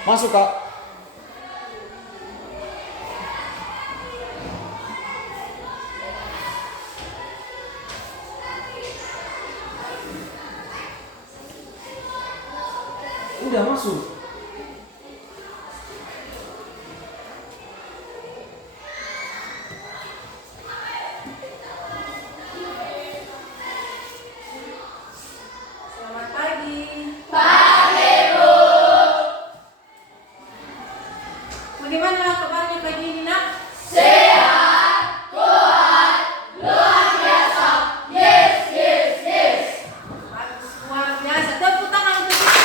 Masuk Kak. Udah masuk. Selamat pagi. Bagaimana kabarnya pagi ini, Nak? Bagus, luar biasa. Tepuk tangan untuk kita.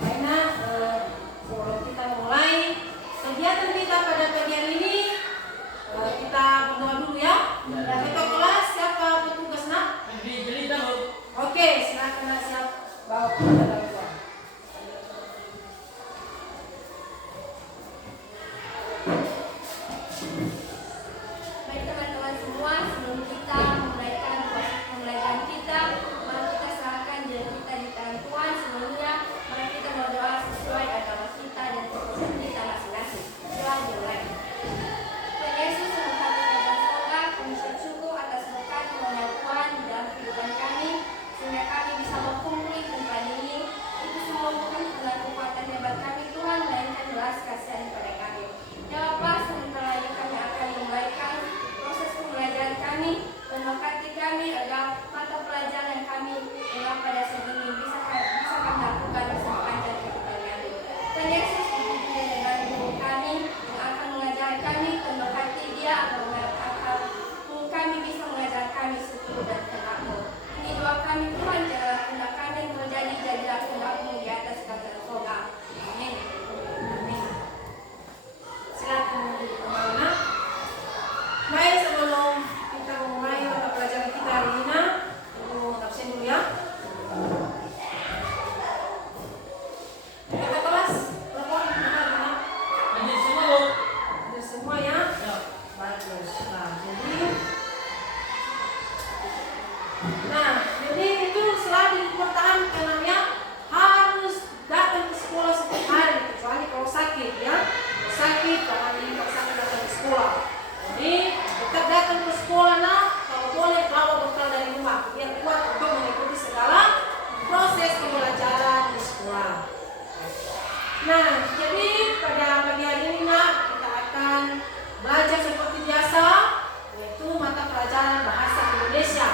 Baik, Nak. Sebelum kita mulai kegiatan kita pada pagi hari ini, kita berdoa dulu ya. Ketua kelas, siapa petugas, Nak? Oke, silakan Nak, siap. Bawa kita dalam doa. Baik teman-teman semua, sebelum kita memulaikan proses pembelajaran kita, mari kita serahkan diri kita di tangan Tuhan. Sebelumnya, mari kita berdoa sesuai agama kita dan kepercayaan kita masing-masing. Doa dimulai. Tuhan Yesus, dalam hati dan surga, kami bersyukur atas berkat kemuliaan Tuhan di dalam kehidupan kami, sehingga kami bisa berkumpul di tempat ini. Itu semua bukan karena kekuatan hebat kami Tuhan, melainkan belas kasihan kepada kami. Ya Bapa, sebentar lagi kami akan memulaikan proses pembelajaran kami, memberkati kami agar mata pelajaran yang kami dengar pada saat ini bisa kami lakukan sepanjang kehidupan kami. Tuhan Yesus, dipimpin dengan guru kami yang akan mengajar kami, memberkati dia agar guru kami bisa mengajar kami seturut dan kehendak-Mu. Ini doa kami Tuhan, janganlah kehendak kami yang terjadi, jadilah kehendak-Mu di atas kata surga. Amin. Amin. Silakan kembali, Nak. Baik, sebelum kita memulai mata pelajaran kita hari ini, Nak, untuk absen dulu ya. Ketua kelas, telepon kita, Nak. Ada semua ya? Bagus. Jadi itu selalu dipertahankan namanya harus datang ke sekolah setiap hari, kecuali kalau sakit ya. Sakit, kalau dipaksa datang ke sekolah. Jadi tetap datang ke sekolah, Nak. Kalau boleh bawa bekal dari rumah biar kuat untuk mengikuti segala proses pembelajaran di sekolah. Nah, jadi pada pagi hari ini, Nak, kita akan belajar seperti biasa, yaitu mata pelajaran bahasa Indonesia.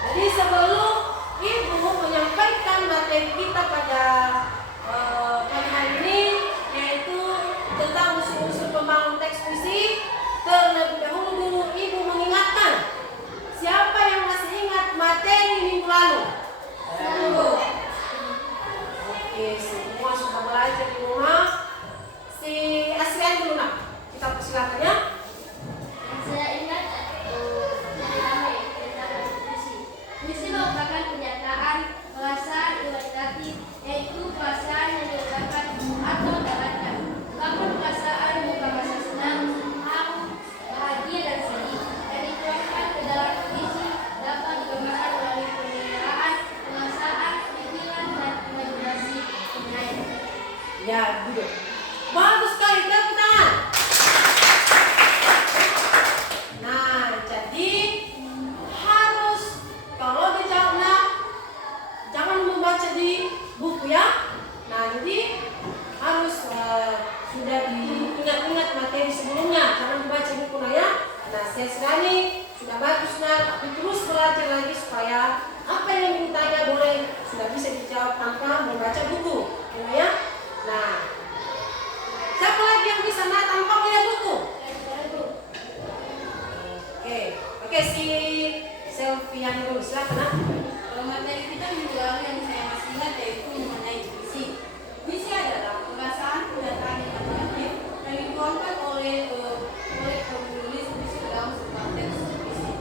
Jadi sebelum Ibu menyampaikan materi kita pada pagi hari ini, yaitu tentang unsur-unsur pembangun teks puisi, terlebih dahulu Ibu mengingatkan, siapa yang masih ingat materi minggu lalu? Oke, semua sudah belajar di rumah. Si Asrian dulu, Nak. Kita persilakan ya. Saya ingat dari damai tentang puisi. Puisi merupakan pernyataan perasaan imajinatif, yaitu perasaan yang dirasakan atau terbaca. Ungkapan perasaan bukan rasa senang, haru, bahagia dan sedih, dan dituangkan ke dalam puisi dapat dikembangkan melalui pemeliharaan, perasaan, pikiran dan imajinasi penyair. Ya, duduk. Bagus sekali, tepuk tangan. Nah, jadi harus kalau dijawab, Nak, jangan membaca di buku ya. Nah, jadi harus sudah diingat-ingat materi sebelumnya, jangan dibaca buku, Nak ya. Nah, saya sekali sudah bagus, Nak, tapi terus belajar lagi supaya apa yang ditanya boleh sudah bisa dijawab tanpa membaca buku, ya. Nah, siapa lagi yang bisa, Nak, tanpa melihat buku? Oke, si Selvian dulu, silakan, Nak. Kalau materi kita minggu lalu yang saya masih ingat yaitu mengenai puisi. Puisi adalah perasaan pernyataan imajinatif yang dituangkan oleh penulis puisi dalam sebuah teks puisi.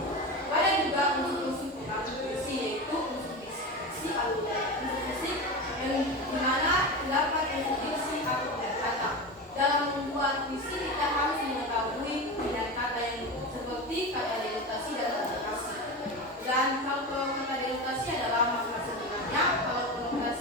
Ada juga unsur-unsur pembangun puisi, yaitu unsur diksi atau unsur fisik yang dimana terdapat unsur diksi atau kata. Dalam membuat puisi kita harus mengetahui pilihan kata yang seperti kata denotasi dan konotasi. Dan kalau kata denotasi adalah makna sebenarnya, kalau konotasi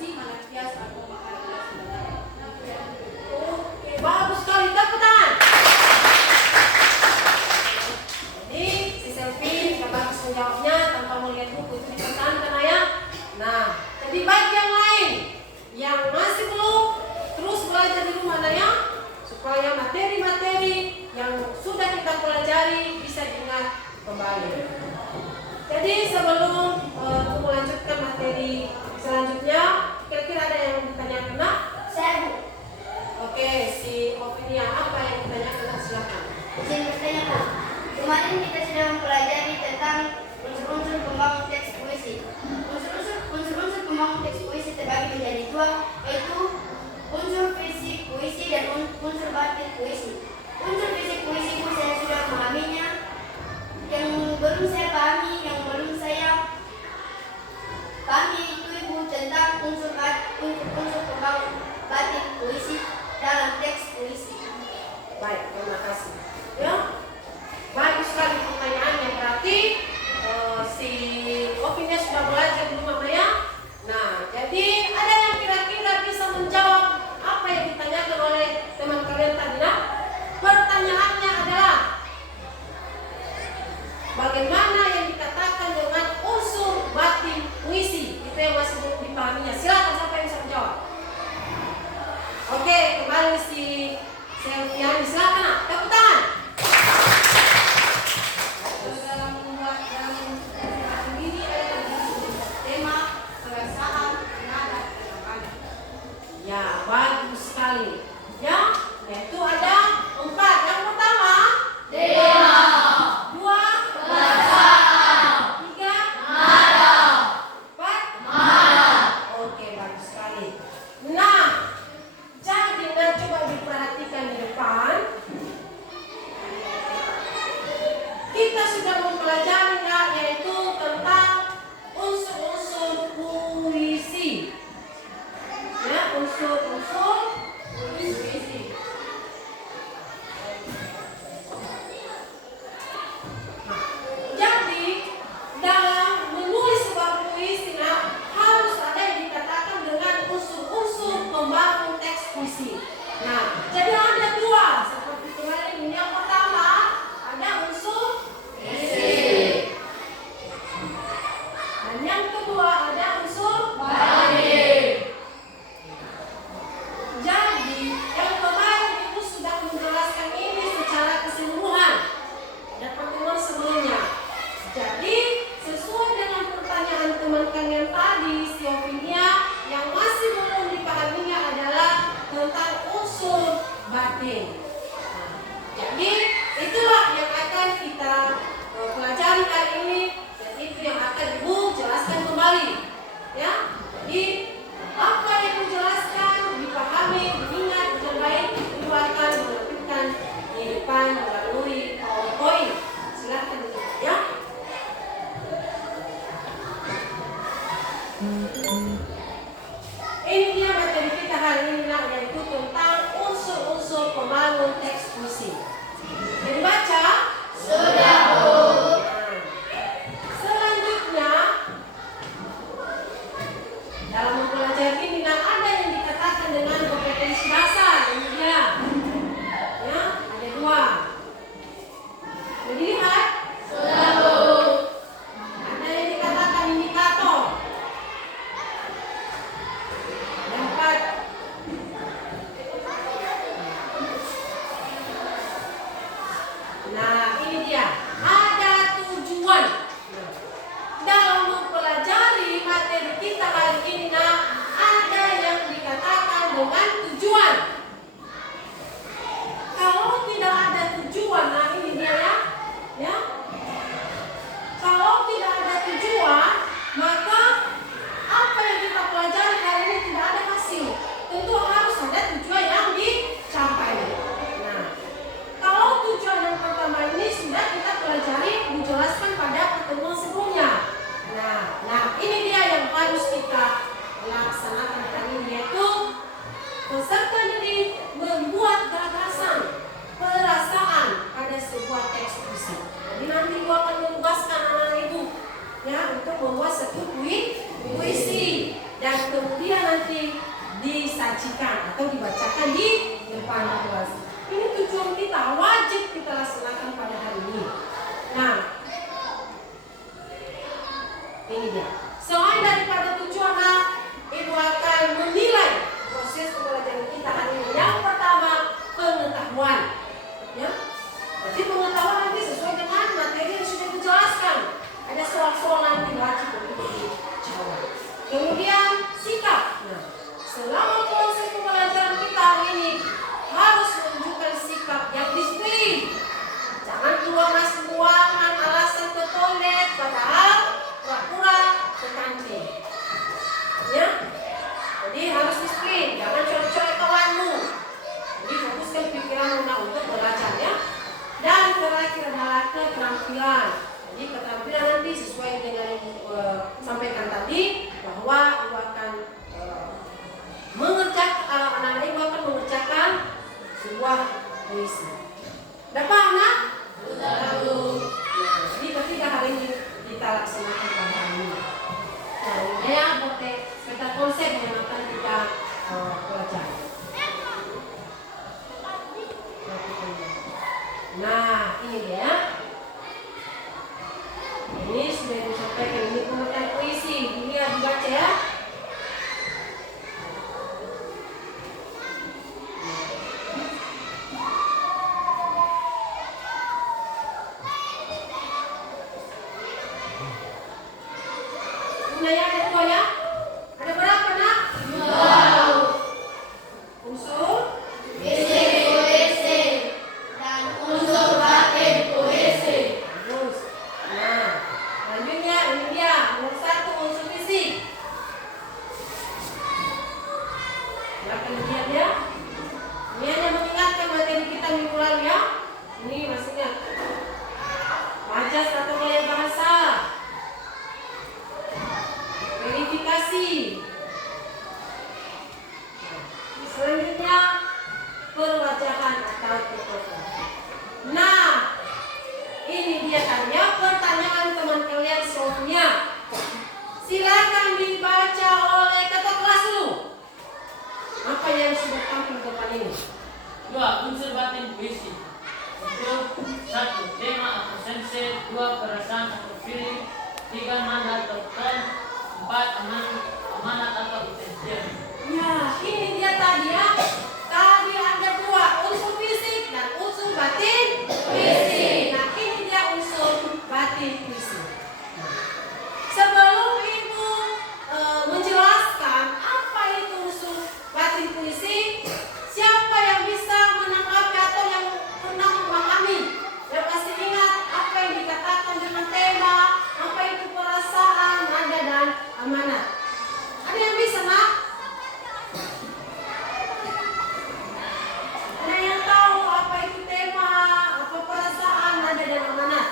kita pelajari bisa diingat kembali. Jadi sebelum melanjutkan materi selanjutnya, kira-kira ada yang ditanyakan? Nak? Saya Bu. Oke, si Ovinia, apa yang ditanyakan? Silakan. Izin bertanya Bu. Kemarin kita sudah mempelajari tentang unsur-unsur pembangun teks puisi. Unsur-unsur pembangun teks puisi terbagi menjadi dua, yaitu unsur fisik puisi dan unsur batin puisi. Unsur fisik puisi Bu saya sudah memahaminya. Yang belum saya pahami itu Ibu tentang unsur pembangun batin puisi dalam teks puisi. Baik, terima kasih. Ya, bagus sekali pertanyaannya. Berarti si Ovinia sudah belajar belum Mama ya? Nah, jadi ada yang kira-kira bisa menjawab apa yang ditanyakan oleh teman kalian tadi? Nah, pertanyaannya adalah bagaimana yang dikatakan dengan unsur batin puisi? Itu yang masih belum dipahaminya. Silakan siapa yang bisa menjawab? Oke, kembali si Selviani, silakan Nak, tepuk tangan. Dalam membuat ini ada tema perasaan, nada, dan makna. Ya, bagus sekali. Ya, yaitu ada 4. Yang pertama, Tema. 2, 3, 4, Oke, bagus sekali. Nah, jadi coba diperhatikan di depan. Kita sudah mempelajari yaitu tentang unsur-unsur puisi. Ya, unsur-unsur puisi. Nah, jadi dalam menulis sebuah puisi harus ada yang dikatakan dengan unsur-unsur pembangun teks puisi. Nah, jadi ada 2 seperti kemarin ini. Yang pertama ada unsur fisik. Dan yang kedua ada unsur batin. Jadi yang kemarin Ibu sudah menjelaskan ini secara keseluruhan dan pertemuan sebelumnya. Jadi sesuai dengan pertanyaan teman kalian tadi, si Ovinia, yang masih belum dipahaminya adalah tentang unsur batin. Nah, jadi itulah yang akan kita pelajari hari ini, dan itu yang akan Ibu jelaskan kembali. Ya, jadi apa yang Ibu jelaskan dipahami, diingat dengan baik, Ibu akan melakukan di depan melalui PowerPoint. Silakan ya. Ini dia materi kita hari ini yaitu tentang unsur-unsur pembangun teks puisi. Jadi baca? Sudah Bu. Selanjutnya dalam mempelajari ini ada yang dikatakan dengan kompetensi dasar. Ini dia. Ya, ada 2. Sudah dilihat? Sudah Bu. Ada yang dikatakan indikator. Ada 4. Nah, ini dia. Ada tujuan. Dalam mempelajari materi kita hari ini, ada yang dikatakan dengan tujuan. Kalau tidak ada tujuan, ini dia ya. Kalau tidak ada tujuan, maka apa yang kita pelajari hari ini tidak ada hasil. Tentu harus ada tujuan yang dicapai. Nah, kalau tujuan yang pertama ini sudah kita pelajari, dijelaskan pada pertemuan sebelumnya. Nah, ini dia yang harus kita laksanakan hari ini, yaitu peserta didik membuat gagasan, perasaan pada sebuah teks puisi. Jadi nanti Ibu akan menugaskan anak Ibu ya untuk membuat satu puisi dan kemudian nanti disajikan atau dibacakan di depan kelas. Ini tujuan kita, wajib kita laksanakan pada hari ini. Nah, ini dia. Selain daripada tujuan, Ibu akan menilai proses pembelajaran kita hari ini. Yang pertama, pengetahuan. Ya, jadi pengetahuan terakhir adalah keterampilan. Jadi keterampilan nanti sesuai dengan yang sampaikan tadi bahwa ibu akan anak-anak ibu akan mengerjakan sebuah puisi. Dapat anak? Jadi ketiga hari ini kita laksanakan pada hari ini. Nah, ini ya peta konsep yang akan kita pelajari. Nah, ini dia. Ini sudah disampaikan, ini pengertian puisi. Dilihat dibaca ya. Nilainya ada 2 ya? Ada berapa nak? 2. Unsur puisi dan unsur batin puisi. bagus. Nah, selanjutnya ini dia nomor 1 unsur fisik. Silakan lihat ya. Ini hanya mengingatkan materi kita minggu lalu ya. Ini masih ingat. Majas atau nilai bahasa. Verifikasi. Selanjutnya perwajahan atau tokoh. Nah, ini dia tanya pertanyaan teman kalian semuanya. Silakan dibaca oleh ketua kelas dulu. Apa yang sudah tampil depan ini? 2. Unsur batin puisi. Untuk 1. Tema atau sense. 2. Perasaan atau feeling. 3. Nada atau tone. 4. Amanat atau intention. Ya, ini dia tadi ya. Tadi ada 2 unsur fisik dan unsur batin puisi. Nah, ini dia unsur batin puisi. Sebelum ibu menjelaskan apa itu unsur batin puisi, siapa yang bisa menanggapi atau yang pernah memahami? Yang pasti ingat apa yang dikatakan dengan tema, apa itu perasaan, nada dan amanat. Ada yang bisa, nak? Ada yang tahu apa itu tema, apa perasaan, nada dan amanat?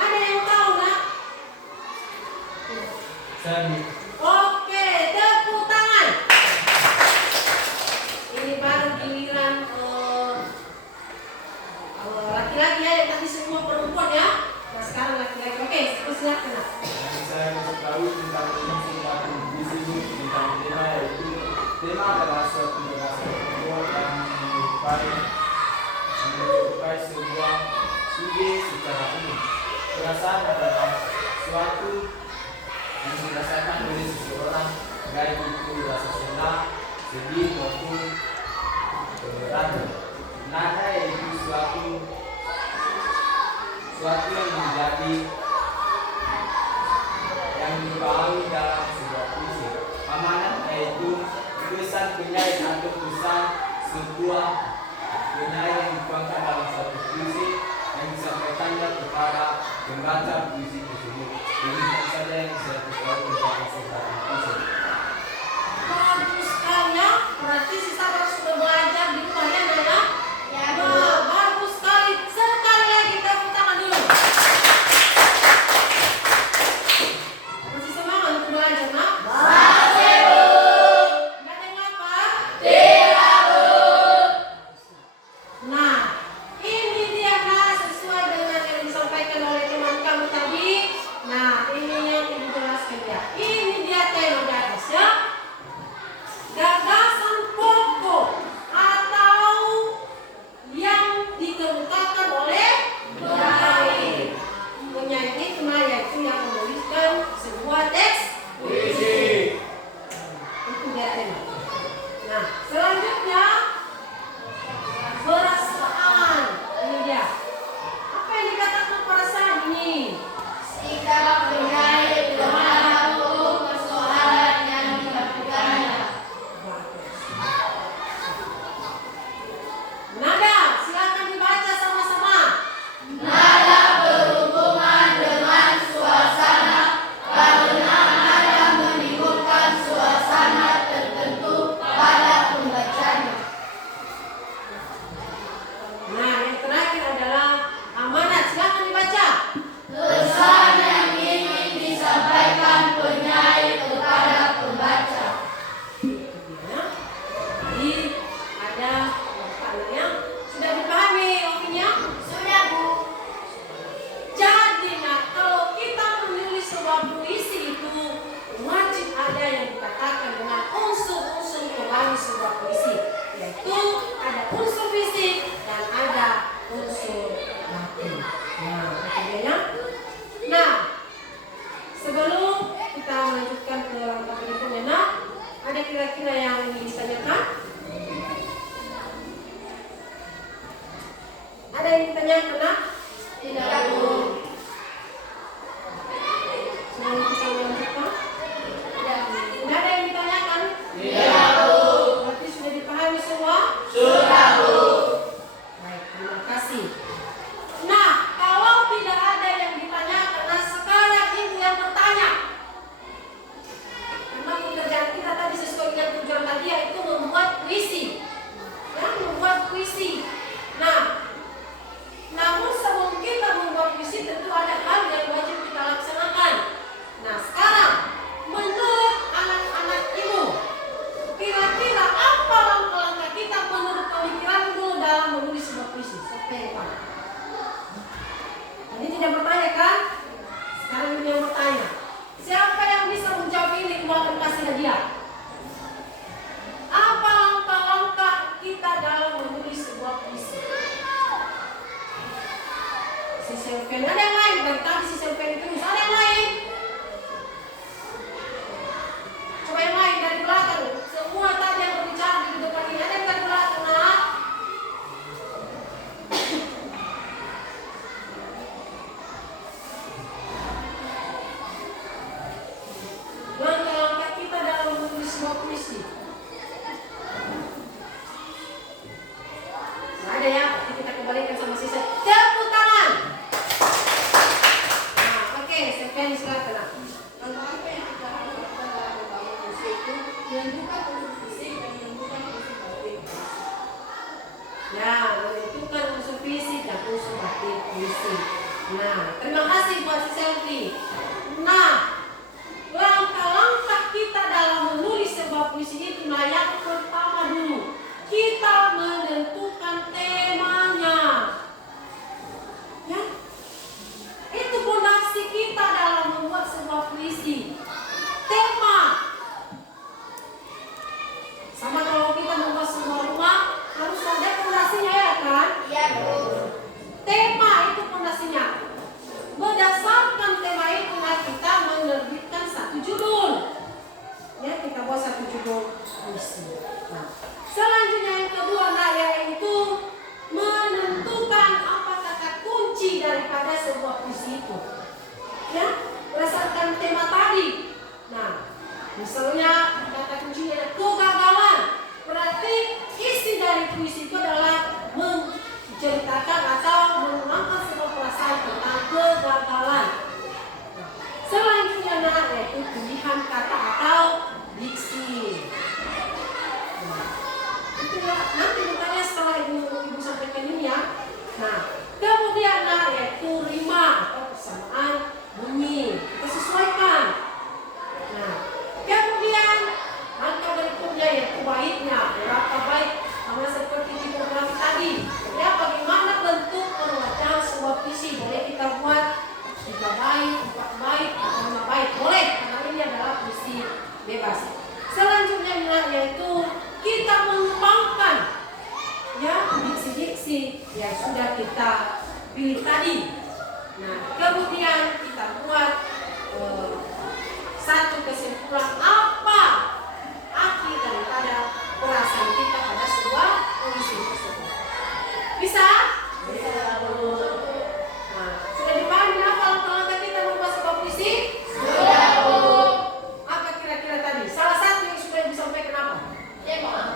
Ada yang tahu, nak? Oke, tepuk tangan. Ini baru giliran laki-laki ya, yang tadi semua perempuan ya. Nah, sekarang laki-laki. Oke, silakan. Yang saya mau tahu tentang unsur batin puisi ini tentang tema, yaitu tema adalah suatu bahasa umum yang menyerupai sebuah ide secara umum. Perasaan adalah suatu yang dirasakan oleh seseorang, baik itu rasa senang, sedih maupun ragu. Nada yaitu suatu yang menjadi yang dibawahi dalam sebuah puisi. Amanat yaitu tulisan penyair atau tulisan sebuah penyair yang dituangkan dalam suatu puisi yang disampaikannya kepada pembaca puisi tersebut. Demikian saja yang saya ketahui tentang unsur batin puisi. Bagus sekali ya. Berarti si sahabat sudah belajar di rumah ya, Nana? Ya, Bu. Nah, bagus sekali. Sekali lagi tepuk tangan dulu. Masih semangat untuk belajar, nak? Masih, Bu. Nggak ada yang lapar? Tidak, Bu. Nah, ini dia nak, sesuai dengan yang disampaikan oleh teman kamu tadi. Nah, ini yang ibu jelaskan ya. ditanyakan nak? Tidak, Bu. Sebelum kita melanjutkan, Tidak, Bu. tidak ada yang ditanyakan? Tidak, Bu. Berarti sudah dipahami semua? Sudah, Bu. Baik, terima kasih. Nah, kalau tidak ada yang ditanyakan, nah sekarang ibu yang bertanya. Karena pekerjaan kita tadi sesuai dengan tujuan tadi yaitu membuat puisi. Ya, membuat puisi. Nah, namun sebelum kita membuat puisi tentu ada hal yang wajib kita laksanakan. Nah, sekarang menurut anak-anak ibu, kira-kira apa langkah-langkah kita menurut pemikiran dulu dalam menulis sebuah puisi? Siapa yang tahu? Tadi tidak bertanya kan? Sekarang ini yang bertanya. Siapa yang bisa menjawab ini? Ibu akan kasih hadiah. Apa langkah-langkah kita dalam menulis sebuah puisi? Si Selven, ada yang lain? Dari tadi si Selven terus. Ada yang lain? Coba yang lain dari belakang. Semua tadi yang berbicara di depan ini. Ada yang dari belakang? Nah. Langkah-langkah kita dalam menulis sebuah puisi. Nggak ada ya? Nanti kita kembalikan sama sisa. Tepuk tangan. Nah, oke, Stephanie silakan. Nak. Langkah-langkah yang kita harus lakukan dalam membangun puisi itu menentukan unsur fisik dan menentukan unsur batin. Ya, menentukan unsur fisik dan unsur batin puisi. Nah, terima kasih buat si Selfie. Nah, langkah-langkah kita dalam menulis sebuah puisi itu, nah yang pertama dulu kita menentukan temanya. Ya, itu fondasi kita dalam membuat sebuah puisi. Tema. Sama kalau kita membuat sebuah rumah harus ada fondasinya ya kan? Iya, Bu. Tema itu fondasinya. Berdasarkan tema itu nah kita menerbitkan satu judul. Ya, kita buat satu judul puisi. Nah, selanjutnya yang kedua nah yaitu menentukan apa kata kunci daripada sebuah puisi itu. Ya, berdasarkan tema tadi. Nah, misalnya kata kuncinya adalah kegagalan. Berarti isi dari puisi itu adalah menceritakan atau menuangkan sebuah perasaan tentang kegagalan. Selanjutnya nah, yaitu pilihan kata atau diksi. Nah, itu ya, nanti bertanya setelah ibu sampaikan ini ya. Nah, kemudian nah, yaitu rima atau persamaan bunyi. Kita sesuaikan. Nah, kemudian langkah berikutnya yaitu baitnya. Berapa bait? Sama seperti tipografi tadi. Ya, bagaimana bentuk perwajahan sebuah puisi? Boleh kita buat 3 bait, 4 bait, atau 5 bait. Boleh, karena ini adalah puisi bebas. Selanjutnya yaitu kita mengembangkan ya diksi-diksi yang sudah kita pilih tadi. Nah, kemudian kita buat satu kesimpulan apa arti daripada perasaan kita pada sebuah puisi tersebut. Bisa? Bisa. Nah, sudah dipahami apa langkah-langkah kita membuat sebuah puisi? Sudah, Bu. Apa kira-kira tadi? Salah satu yang sudah disampaikan apa? Tema.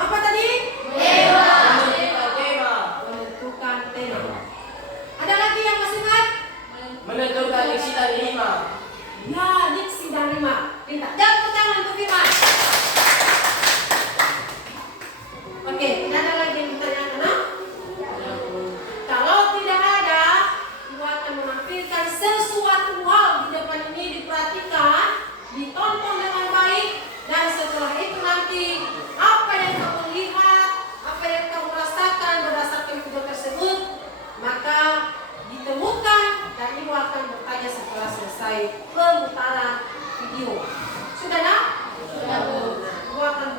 Apa tadi? Tema. Menentukan tema. Ada lagi yang masih ingat? Menentukan isi dan lima. Ya, diksi dan rima. Pintar. Tepuk tangan untuk Firman. Oke, tidak ada lagi yang ditanyakan, nah? Kalau tidak ada, ibu akan menampilkan sesuatu hal di depan ini, diperhatikan, ditonton dengan baik, dan setelah itu nanti apa yang kamu lihat, apa yang kamu rasakan berdasarkan video tersebut, maka ditemukan dan ibu akan bertanya setelah selesai pemutaran video. Sudah nak? Sudah, Bu. Nah, ibu akan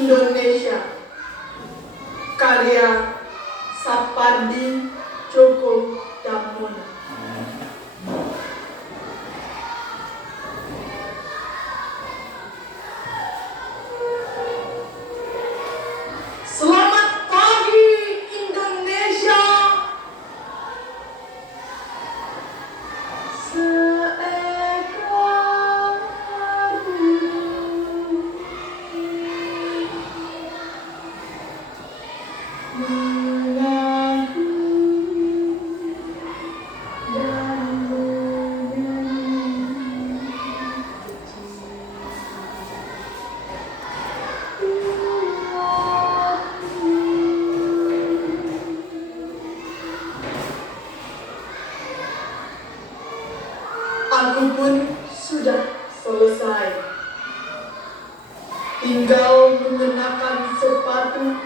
Indonesia. Karya Sapardi Djoko Damono. Selamat pagi Indonesia. Seekor burung mengaku dan menyanyi. Aku pun sudah selesai. Tinggal mengenakan sepatu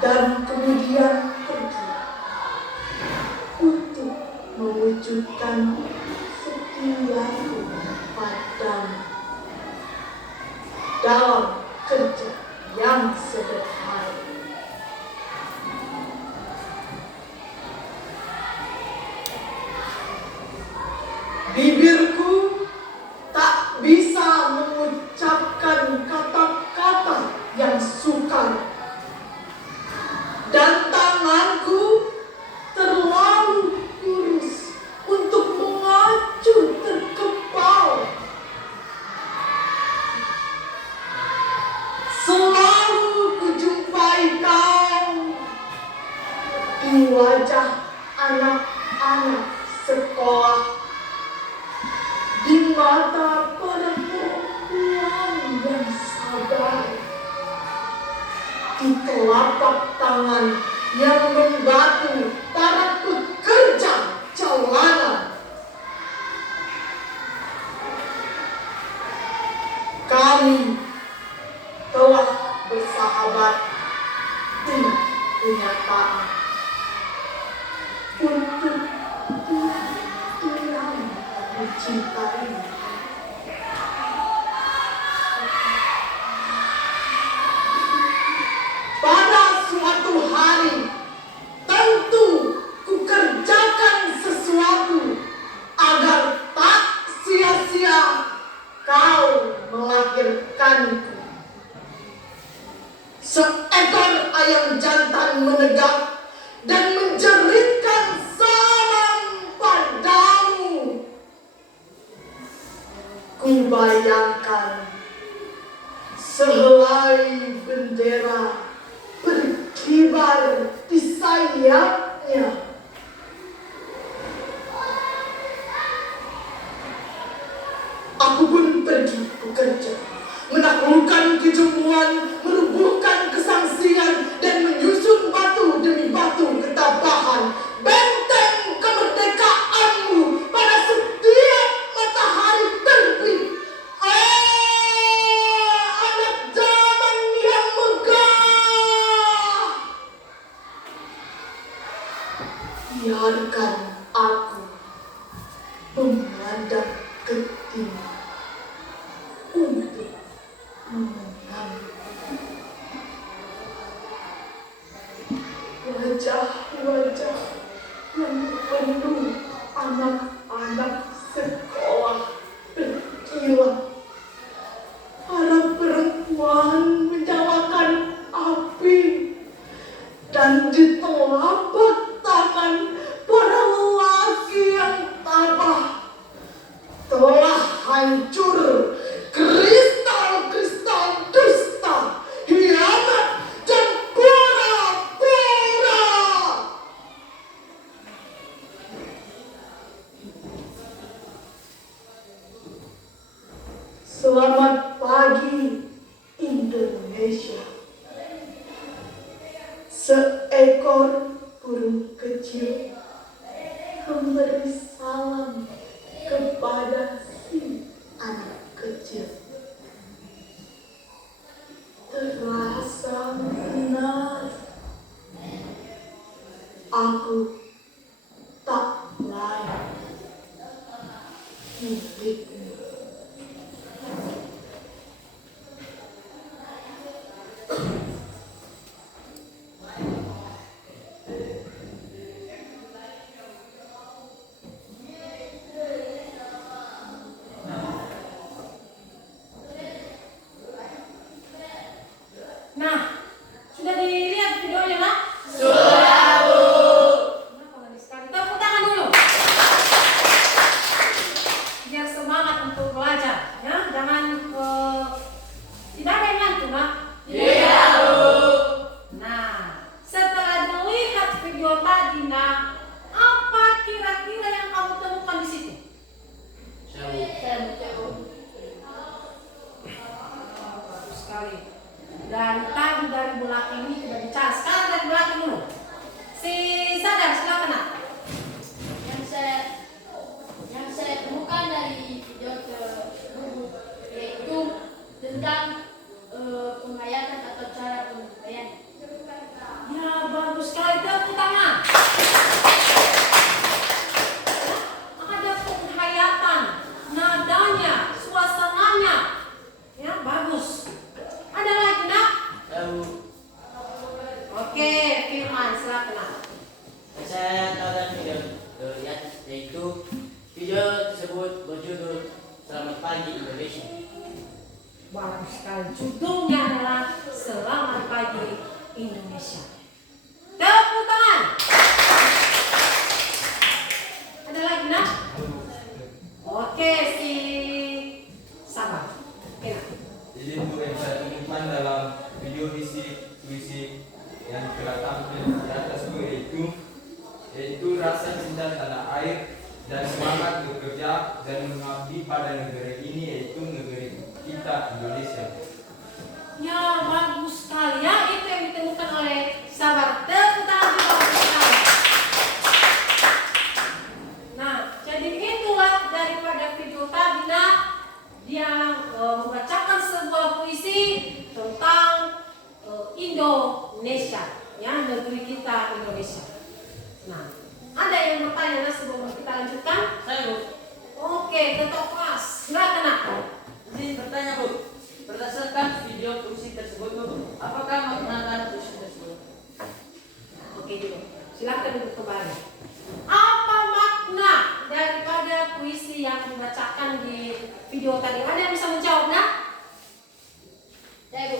dan kemudian pergi untuk mewujudkan setiaku padamu dalam kerja yang sederhana. Bibirku tak bisa mengucapkan kata-kata yang sukar, dan tanganku terlalu kurus untuk mengacu terkepal. Selalu kujumpai kau di wajah anak-anak sekolah, di mata para perempuan yang sabar, di telapak tangan yang membantu para pekerja jalanan. Kami telah bersahabat dengan kenyataan untuk diam mencintai. Pada suatu hari tentu kukerjakan sesuatu agar tak sia-sia kau melahirkanku. Seekor ayam jantan menegak dan menjeritkan salam padamu. Kubayangkan sehelai bendera berkibar di sayapnya. Aku pun pergi bekerja, menaklukkan kejemuan, merubuhkan kesangsian, dan menyusun batu demi batu ketabahan benteng kemerdekaanmu pada setiap matahari terbit. Anak zaman yang megah, biarkan aku memandang ke timur untuk mengenang wajah-wajah yang penuh anak-anak sekolah berkilau. Para perempuan menyalakan api, dan di telapak tangan para lelaki yang tabah telah hancur kristal-kristal dusta, hianat, dan pura-pura. Selamat pagi Indonesia. Seekor burung kecil memberi salam kepada si anak kecil. Terasa benar, aku tak lain milikmu. Nah, sudah dilihat videonya, nak? Sudah, Bu. Kenapa nggak sekali? Tepuk tangan dulu. Biar semangat untuk belajar, ya. Jangan tidak ada yang ngantuk, nak. Iya, Bu. Nah, setelah melihat video tadi, nak, apa kira-kira yang kamu temukan di situ? Bagus sekali. Dari tadi dari belakang ini sudah bicara. Sekarang dari belakang dulu. Si Sadar, silakan, nak. Yang saya temukan dari video tersebut yaitu tentang penghayatan atau cara penyampaian. Ya, bagus sekali. Tepuk tangan. Ada penghayatan, nadanya, suasananya. Ya, bagus. Ada lagi, nak? Ya, Bu. Oke, Firman, silakan, nak. Saya tonton video yaitu video tersebut berjudul Selamat Pagi Indonesia. Bagus sekali. Judulnya adalah Selamat Pagi Indonesia. Tepuk tangan. Ada lagi, nak? Oke, si Sabar. Oke, nak. Jadi untuk yang saya temukan dalam video puisi yang telah tampil di atas itu yaitu rasa cinta tanah air dan semangat bekerja dan mengabdi pada negeri ini, yaitu negeri kita Indonesia. Ya, bagus sekali, ya. Itu yang ditemukan oleh Sabar. Tepuk tangan juga untuk Sabar. Nah, jadi itulah daripada video tadi, nak. Dia membacakan sebuah puisi tentang Indonesia, ya, negeri kita Indonesia. Nah, ada yang bertanya, nak, sebelum kita lanjutkan? Saya, Bu. Oke, ketok kelas. Silakan, nak. Izin bertanya, Bu. Berdasarkan video puisi tersebut, Bu, apakah makna puisi tersebut? Oke, dulu. Silakan duduk kembali. Apa makna daripada puisi yang dibacakan di video tadi? Ada yang bisa menjawab, nak? Ya, Bu.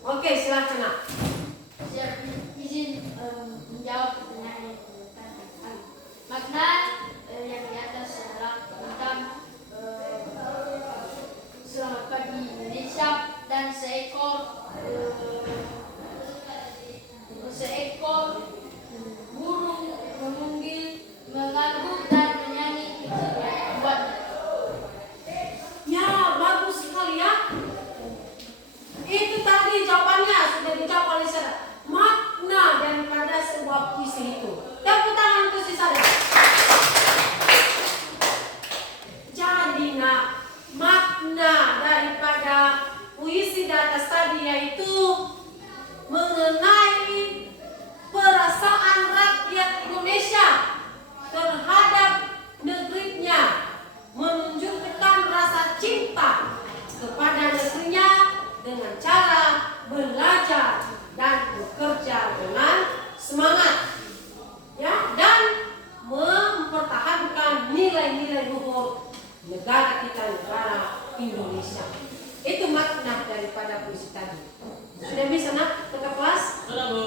Oke, silakan, nak. Saya izin menjawab pertanyaan yang ditanyakan. Makna yang di atas adalah tentang selamat pagi Indonesia dan seekor burung memanggil, mengangguk dan menyanyi buat. Ya, bagus sekali, ya. Itu tadi jawabannya sudah dijawab oleh Sadar. Makna daripada sebuah puisi itu. Tepuk tangan untuk si Sadar. Jadi, nak, makna daripada puisi di atas tadi yaitu mengenai perasaan rakyat Indonesia terhadap negerinya, menunjukkan rasa cinta kepada negerinya dengan cara belajar dan bekerja dengan semangat, ya, dan mempertahankan nilai-nilai luhur negara kita, negara Indonesia. Itu makna daripada puisi tadi. Sudah bisa, nak, tetap kelas? Sudah, Bu.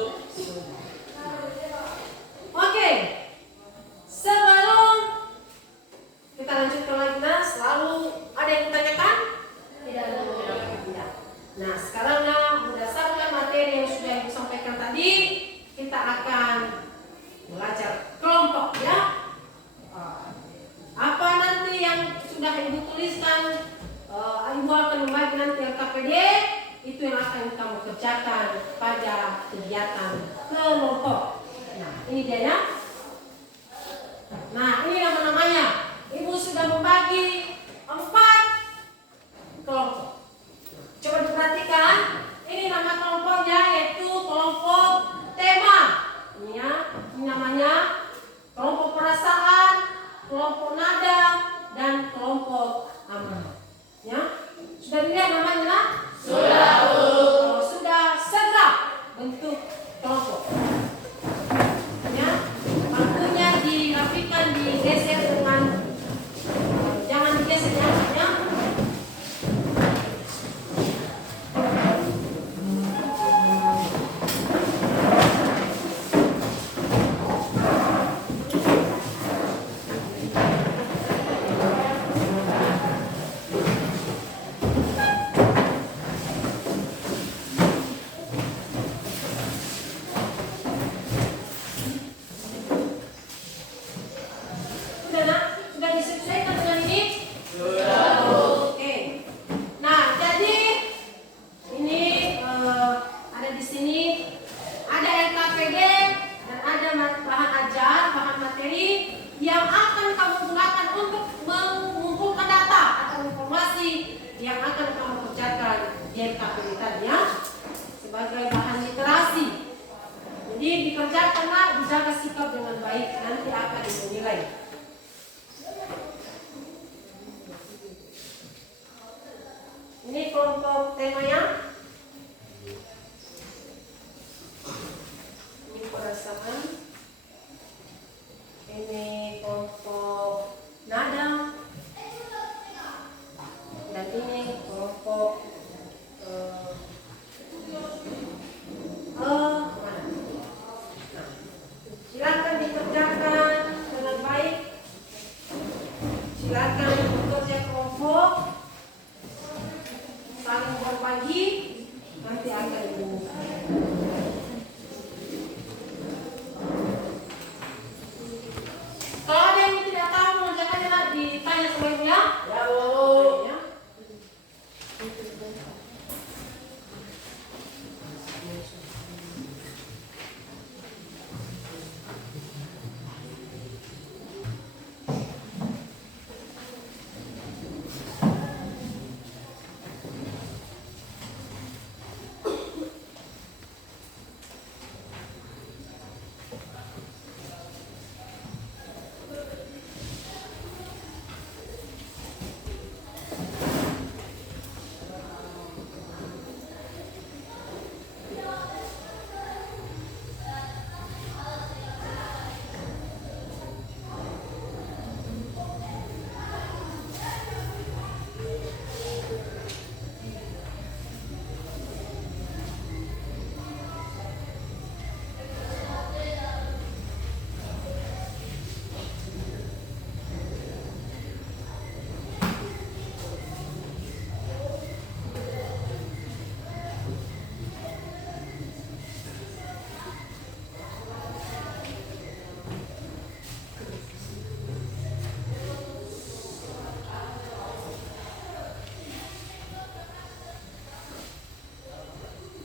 Oke. Sebelum kita lanjutkan lagi, nah, selalu ada yang ditanyakan? Tidak ada. Tidak. Nah, sekarang, nah, berdasarkan materi yang sudah Ibu sampaikan tadi, kita akan belajar kelompok, ya. Apa nanti yang sudah Ibu tuliskan, Ibu akan membagi nanti LKPD, itu yang akan kamu kerjakan pada kegiatan kelompok. Nah, ini dia, ya. Nah, ini nama-namanya. Ibu sudah membagi 4 kelompok. Coba diperhatikan. Ini nama kelompoknya yaitu kelompok tema. Ini, ya. Ini namanya kelompok perasaan, kelompok nada, dan kelompok amanah. Ya. Sudah dilihat namanya, nak? Sudah, Bu. Kalau sudah, segera bentuk kelompok. Ya. Bangkunya dirapikan, digeser dengan jangan digeser, ya. sebagai bahan literasi. Jadi dikerjakanlah, dijaga sikap dengan baik, nanti akan dinilai. Ini kelompok temanya. Ini perasaan. Ini kelompok nada. Dan ini kelompok mana? Nah, silakan dikerjakan dengan baik. Silakan bekerja kelompok, saling berbagi, nanti akan diumumkan. Kalau ada yang tidak tahu mengerjakannya, ditanya sama ibu ya. Ya, Bu.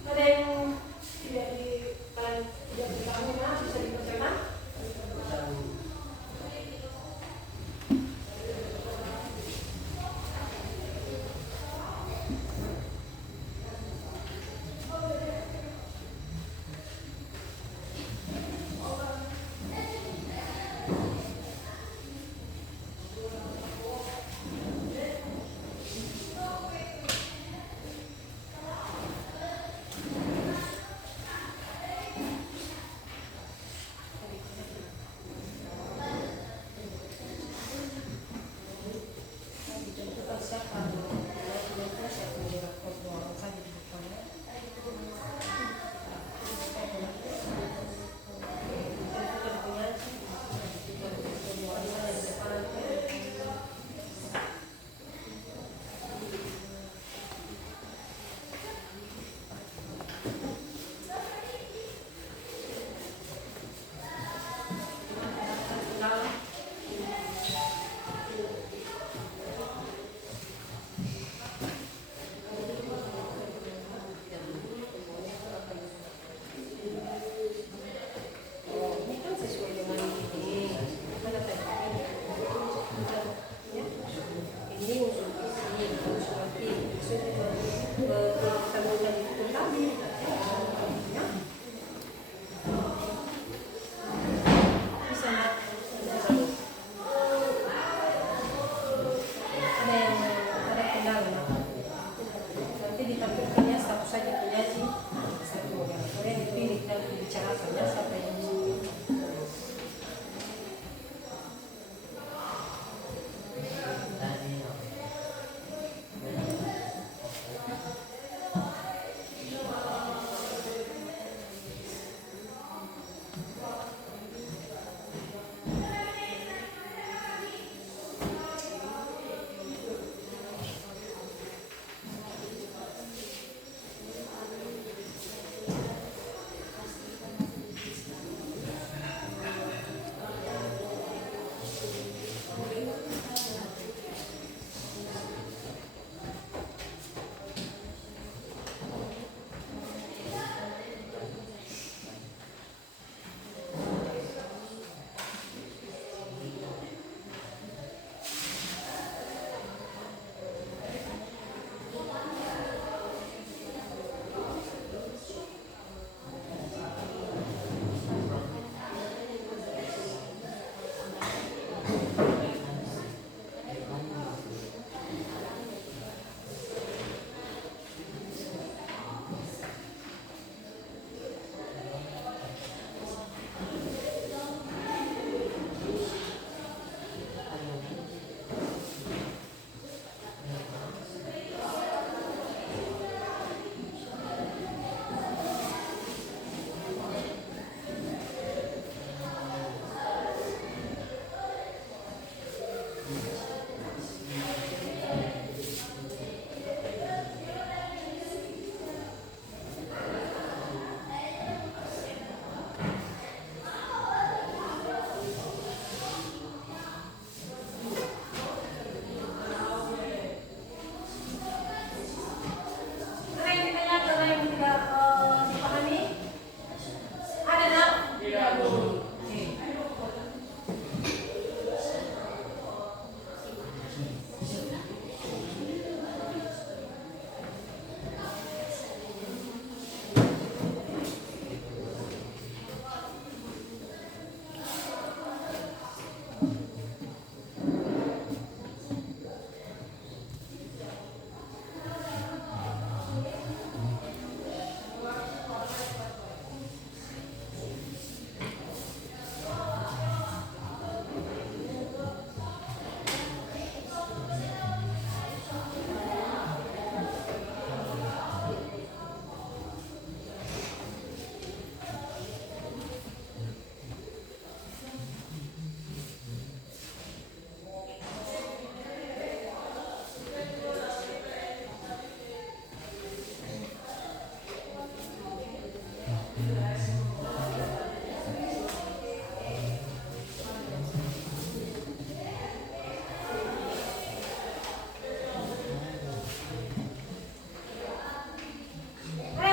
Ada yang tidak diketahui, bisa dikerjakan? Kita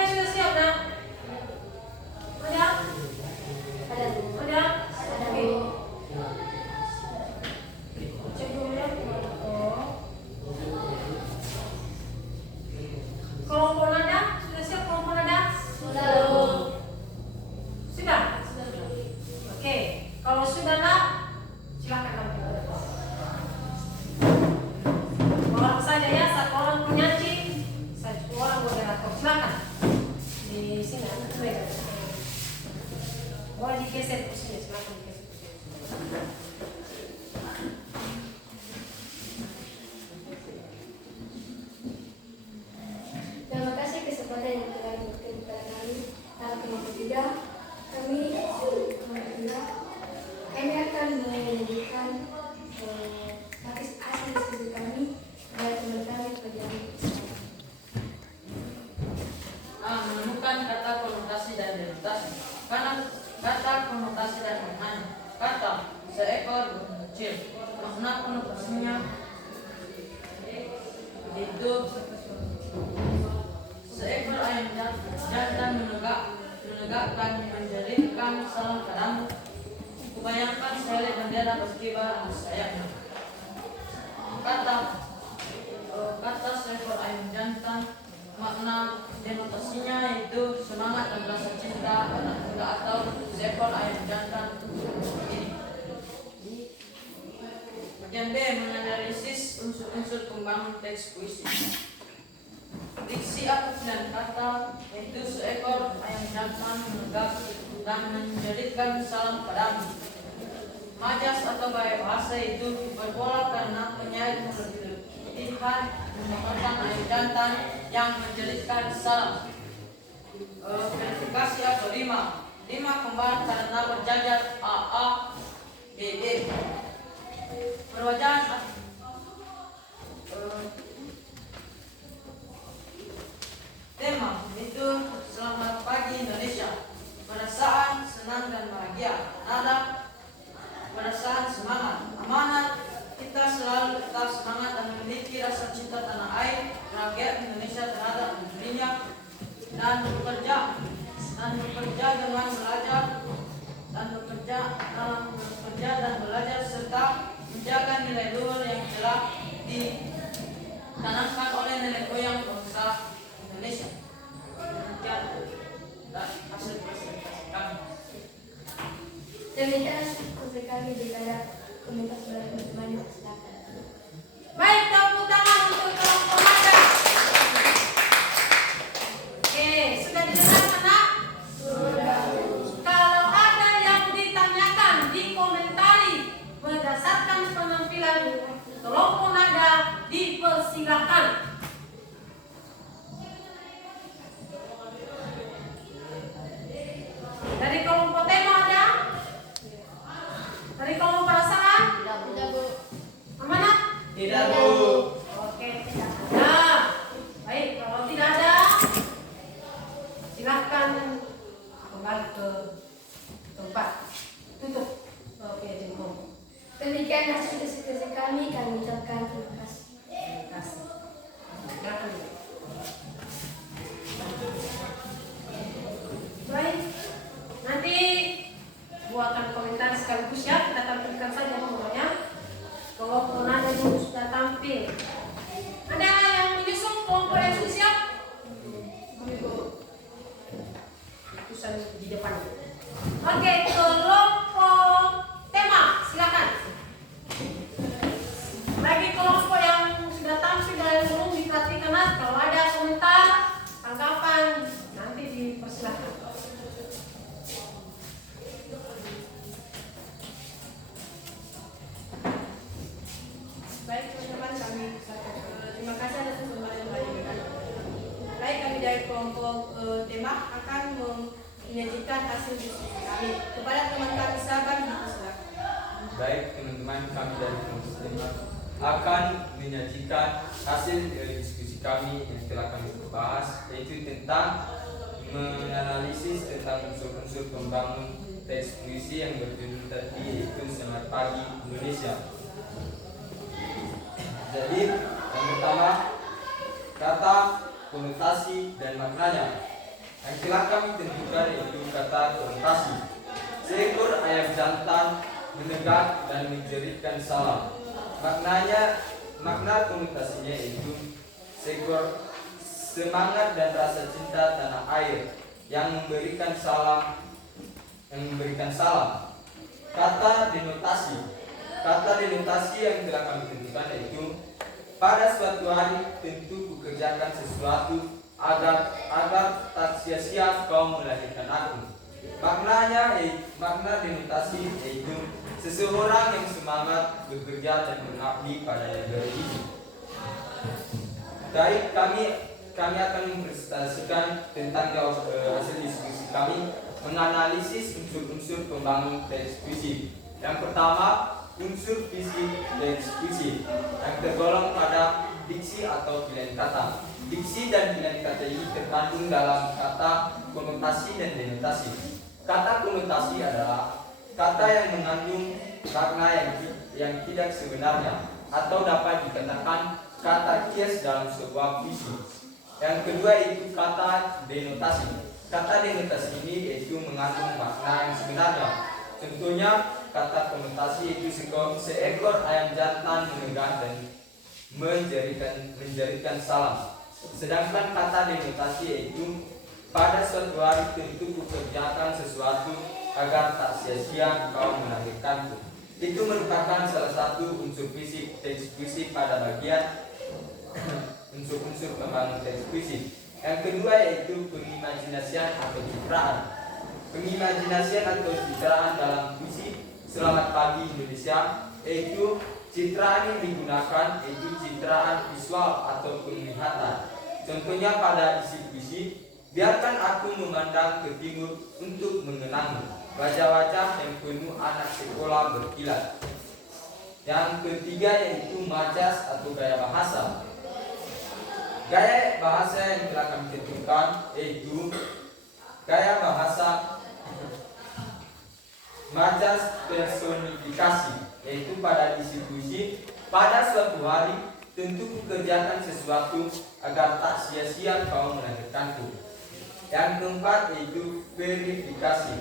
Sudah siap nak? Udah? Ada Bu. Udah? Ada Oke. Bu. Cek dulu ya. Kelompok nada sudah siap kelompok nada? Sudah Bu. Sudah? Oke. Kalau sudah nak, silakan tampil. Orang saja ya, satu orang penyanyi, satu orang moderator. Silakan. Di sini ada meja. Boleh digeser kursinya, silakan digeser kursinya. Terima kasih kesempatan yang telah diberikan kepada kami. Tahap yang ketiga, kami akan menyajikan hasil diskusi kami dan teman kami pelajari bersama. Menemukan kata konotasi dan denotasi. Karena kata konotasi dan maknanya. Kata seekor burung kecil. Makna konotasinya itu seekor ayam jantan menegakkan menjadikan salam padamu. Kubayangkan selai bendera berkibar di sayapnya. Kata seekor ayam jantan, makna denotasinya yaitu semangat dan rasa cinta anak muda atau seekor ayam jantan ini. Bagian B menganalisis unsur-unsur pembangun teks puisi. Diksi atau pilihan kata yaitu seekor ayam jantan menegak dan menjadikan salam padamu. Majas atau gaya bahasa itu berbola karena penyair berlebihan menggunakan ayam jantan yang menjadikan salam. Verifikasi atau lima kembar karena berjajar AA BB. Perwajahan tema itu selamat pagi Indonesia. Perasaan senang dan bahagia. Nada perasaan semangat. Amanat kita selalu tetap semangat dan memiliki rasa cinta tanah air, rakyat Indonesia terhadap negerinya, dan bekerja dengan belajar dan belajar serta menjaga nilai luhur yang telah ditanamkan oleh nenek moyang bangsa Indonesia. Demikian hasil presentasi kami. Demikian diskusi kami dengan komunitas belajar teman di Selatan. Baik, tepuk tangan untuk kelompok nada. Oke, sudah didengarkan nak? Sudah. Kalau ada yang ditanyakan, dikomentari berdasarkan penampilan kelompok nada, dipersilakan. Dari kelompok tema ada? Dari kelompok perasaan? Tidak Bu. Amanat? Tidak Bu. Oke, tidak ada. Baik, kalau tidak ada, silahkan kembali ke tempat. Tutup. Oke, jempol. Demikian hasil diskusi kami ucapkan terima kasih. Terima kasih. Silakan. Baik, nanti buatkan komentar sekaligus ya, kita tampilkan saja semuanya. Kelompok nada dulu sudah tampil. Ada yang menyusul kelompok yang sudah siap? Tulisan di depan. Oke, kelompok tema, silakan. Bagi kelompok yang sudah tampil dan yang belum diperhatikan, kalau ada komentar, tanggapan, nanti dipersilakan. Baik teman-teman, terima kasih atas kesempatan yang diberikan. Baik, kami dari kelompok tema akan menyajikan hasil diskusi kami kepada teman kami sahabat dipersilakan. Baik teman-teman, kami dari kelompok tema akan menyajikan hasil dari diskusi kami yang telah kami bahas, yaitu tentang menganalisis tentang unsur-unsur pembangun teks puisi yang berjudul tadi, yaitu Selamat Pagi Indonesia. Jadi yang pertama, kata, konotasi, dan maknanya. Yang telah kami tentukan yaitu kata konotasi. Seekor ayam jantan menegak dan menjeritkan salam. Makna konotasinya yaitu seekor semangat dan rasa cinta tanah air yang memberikan salam. Kata denotasi. Kata denotasi yang telah kami tentukan yaitu pada suatu hari tentu kukerjakan sesuatu agar tak sia-sia kau melahirkan aku. Makna denotasi yaitu seseorang yang semangat bekerja dan mengabdi pada negara ini. Baik, kami akan mempresentasikan tentang hasil diskusi kami menganalisis unsur-unsur pembangun teks puisi. Yang pertama, unsur fisik teks puisi yang tergolong pada diksi atau pilihan kata. Diksi dan pilihan kata ini terkandung dalam kata, konotasi, dan denotasi. Kata konotasi adalah kata yang mengandung makna yang tidak sebenarnya atau dapat dikatakan kata kias dalam sebuah puisi. Yang kedua itu kata denotasi. Kata denotasi ini yaitu mengandung makna yang sebenarnya. Contohnya kata konotasi itu seekor ayam jantan menegak dan menjerikan salam. Sedangkan kata denotasi yaitu pada suatu hari tentu kukerjakan sesuatu agar tak sia-sia kau melahirkanku. Itu merupakan salah satu unsur fisik teks puisi pada bagian unsur-unsur pembangun teks puisi. Yang kedua yaitu pengimajinasian atau citraan. Pengimajinasian atau citraan dalam puisi Selamat Pagi Indonesia yaitu citraan yang digunakan yaitu citraan visual atau penglihatan. Contohnya pada isi puisi, biarkan aku memandang ke timur untuk mengenangmu, wajah-wajah yang penuh anak sekolah berkilat. Yang ketiga yaitu majas atau gaya bahasa. Gaya bahasa yang telah kami tentukan yaitu gaya bahasa majas personifikasi, yaitu pada isi puisi, pada suatu hari tentu kukerjakan sesuatu agar tak sia-sia kau melahirkanku. Yang keempat yaitu verifikasi.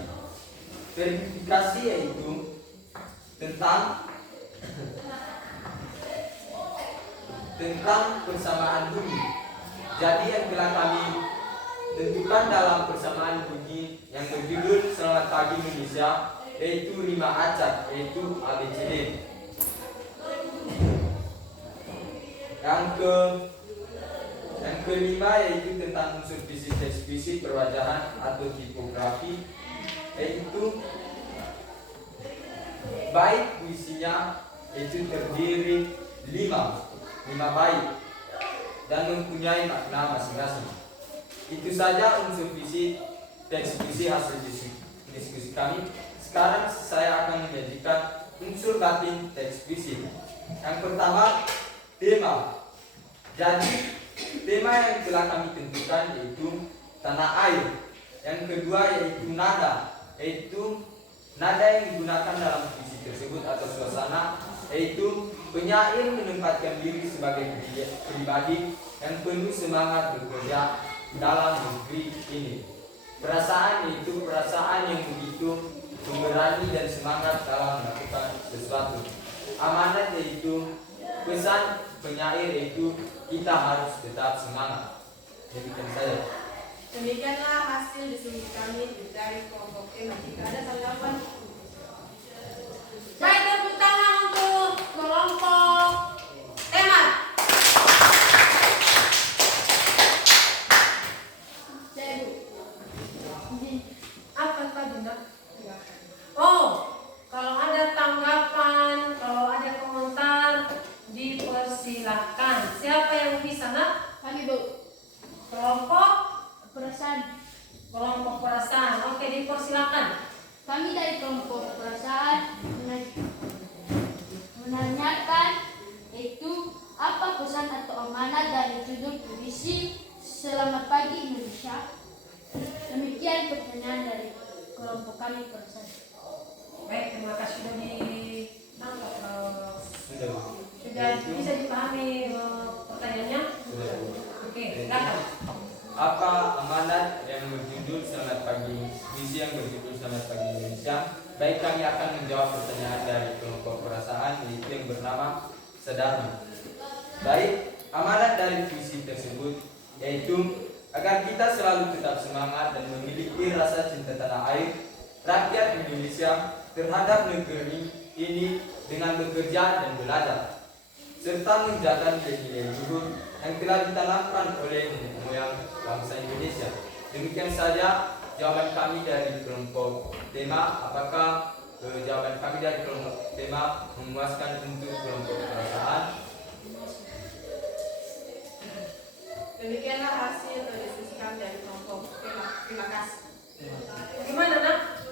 Verifikasi yaitu tentang persamaan bunyi. Jadi yang telah kami tentukan dalam persamaan bunyi yang berjudul Selamat Pagi Indonesia yaitu 5 acak, yaitu ABCD. Yang kelima yaitu tentang unsur fisik teks puisi perwajahan atau tipografi, yaitu bait puisinya itu terdiri 5 bait dan mempunyai makna masing-masing. Itu saja unsur fisik teks puisi hasil diskusi kami. Sekarang saya akan menyajikan unsur batin teks puisi. Yang pertama, tema. Jadi tema yang telah kami tentukan yaitu tanah air. Yang kedua yaitu nada, yaitu nada yang digunakan dalam puisi tersebut atau suasana, yaitu penyair menempatkan diri sebagai pribadi yang penuh semangat bekerja dalam negeri ini. Perasaan yaitu perasaan yang begitu pemberani dan semangat dalam melakukan sesuatu. Amanat yaitu pesan penyair yaitu kita harus tetap semangat. Demikian saja. Demikianlah hasil diskusi kami dari kelompok tema. Jika ada tanggapan, Baik, tepuk tangan untuk kelompok tema. Apa tadi, Nak? Oh, kalau ada tanggapan, kalau ada komentar, dipersilahkan. Siapa yang bisa, Nak? Kami Bu. Kelompok Perasaan. Oke, dipersilakan. Kami dari kelompok perasaan menanyakan itu apa pesan atau amanat dari judul puisi Selamat Pagi Indonesia. pertanyaan dari kelompok kami persen. Baik, terima kasih sudah ditangkap. Sudah, Bu. Sudah bisa dipahami pertanyaannya? Sudah, Bu. Oke, silakan. Apa amanat yang berjudul Selamat Pagi, misi yang berjudul Selamat Pagi Indonesia? Baik, kami akan menjawab pertanyaan dari kelompok perasaan yaitu yang bernama Sadarma. Baik, amanat dari visi tersebut yaitu agar kita selalu tetap semangat dan memiliki rasa cinta tanah air, rakyat Indonesia terhadap negeri ini dengan bekerja dan belajar, serta menjaga nilai-nilai luhur yang telah ditanamkan oleh nenek moyang bangsa Indonesia. Demikian saja jawaban kami dari kelompok tema. Apakah jawaban kami dari kelompok tema memuaskan untuk kelompok perasaan? Demikianlah hasil diskusi kami dari kelompok tema. Terima kasih. Gimana, Nak?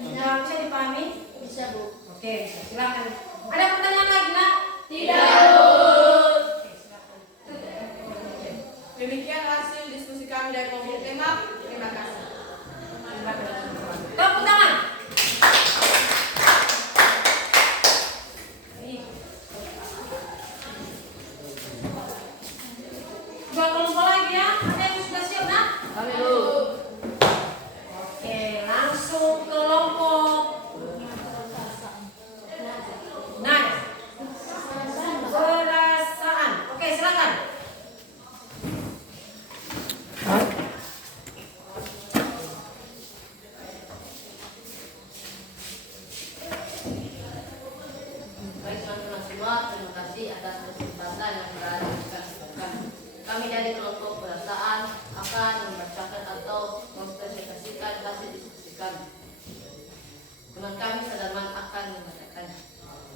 Bisa dipahami? Bisa, Bu. Oke, silakan. Ada pertanyaan lagi, Nak? Tidak, Bu. Oke, silakan. Demikian hasil diskusi kami dari kelompok tema. Terima kasih. Tepuk tangan. Dua kelompok lagi ya. Ada yang sudah siap, Nak? Kami dulu. Oke, langsung ke kelompok Nada. Perasaan. Oke, silakan. Baik teman-teman semua, terima kasih atas kesempatan yang berada di kami. Kami dari kelompok perasaan akan membacakan atau mempresentasikan hasil diskusi kami. Teman kami Sadarman akan membacakan.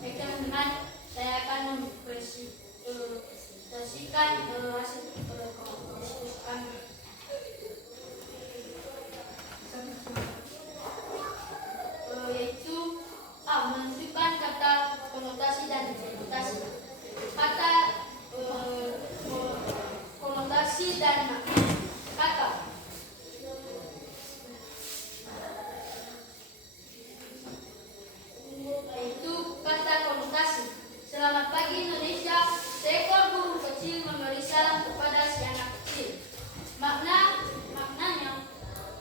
Baik teman-teman, saya akan mempresentasikan hasil diskusi kami. Yaitu menentukan kata konotasi dan interpretasi. Kata konotasi dan kata. Yaitu kata konotasi. Selamat pagi Indonesia. Seekor burung kecil memberi salam kepada si anak kecil. Maknanya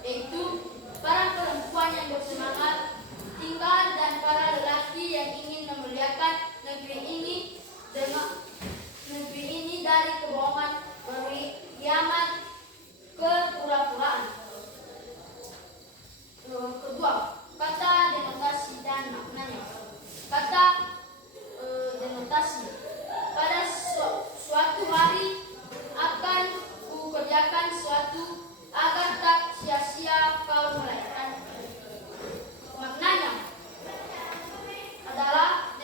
yaitu para perempuan yang bersemangat tinggal dan para lelaki yang ingin memuliakan negeri ini dari kebohongan, periaman, kepura-puraan. Kedua, kata denotasi dan maknanya. Kata denotasi. Pada suatu hari akan kukerjakan sesuatu agar tak sia-sia kau melahirkan. Maknanya adalah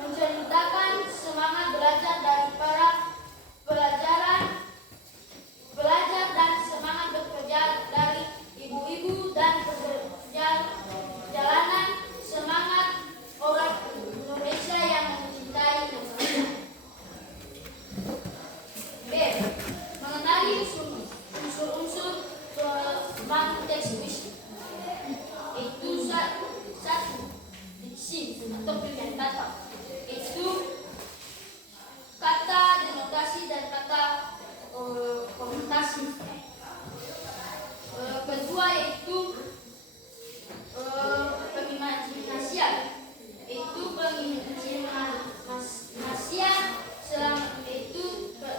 menceritakan semangat belajar dari para belajar dan semangat bekerja dari ibu-ibu dan perjalanan semangat orang Indonesia yang mencintai negaranya. B. Mengenali unsur-unsur pembangun teks puisi. Itu satu diksi atau pilihan kata. Itu kata denotasi dan kata konotasi. Kedua yaitu pengimajinasian. Itu pengimajinasian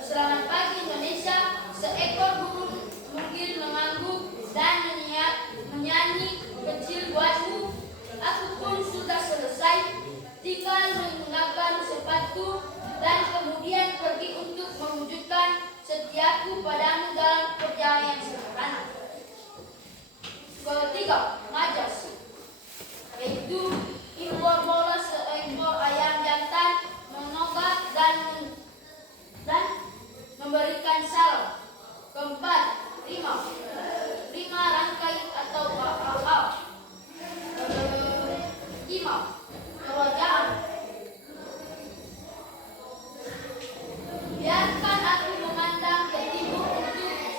selamat pagi Indonesia. Seekor burung mungkin mengangguk dan menyanyi kecil buatmu. Aku pun sudah selesai, tinggal menggunakan sepatu dan kemudian pergi untuk mewujudkan setiaku padamu dalam kerja yang sederhana. Ketiga, majas, yaitu impor bola seekor ayam jantan menogak dan memberikan salam. Keempat, lima rangkai atau hal. Lima, kerajaan. Biarkan aku memandang ke timur untuk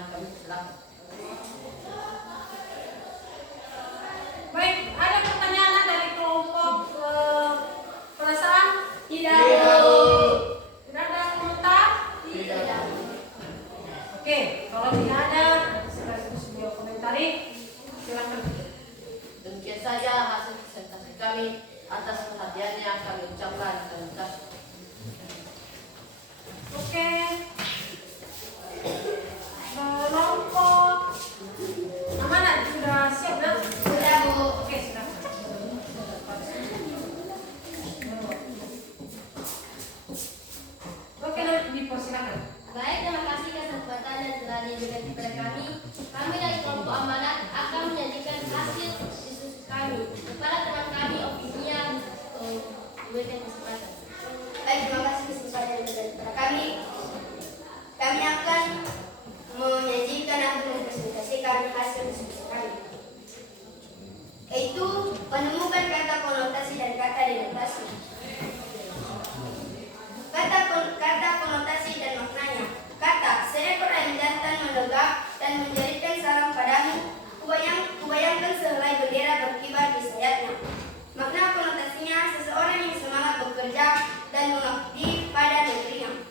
mohon kami silakan. Baik, ada pertanyaan dari kelompok perasaan? Tidak. Tidak ada komentar? Tidak. Oke, kalau tidak ada, sekaligus beliau komentari, silakan. Demikian saja hasil presentasi kami. Atas perhatiannya kami ucapkan terima kasih. Oke. Kelompok amanat sudah siap, Nak? Sudah, Bu. Oke, silakan. Oke, Nak, dipersilakan. Baik, terima kasih kesempatan yang telah diberikan kepada kami. Kami dari kelompok amanat akan menyajikan hasil diskusi kami kepada teman kami opini yang diberikan kesempatan. Baik, terima kasih kesempatan yang diberikan kepada kami. Kami akan menyajikan atau mempresentasikan hasil diskusi kami, yaitu menemukan kata konotasi dan kata denotasi. Kata konotasi dan maknanya. Kata, seekor ayam jantan menegak dan menjadikan salam padamu. Kubayangkan sehelai bendera berkibar di sayapnya. Makna konotasinya, seseorang yang semangat bekerja dan mengabdi pada negerinya.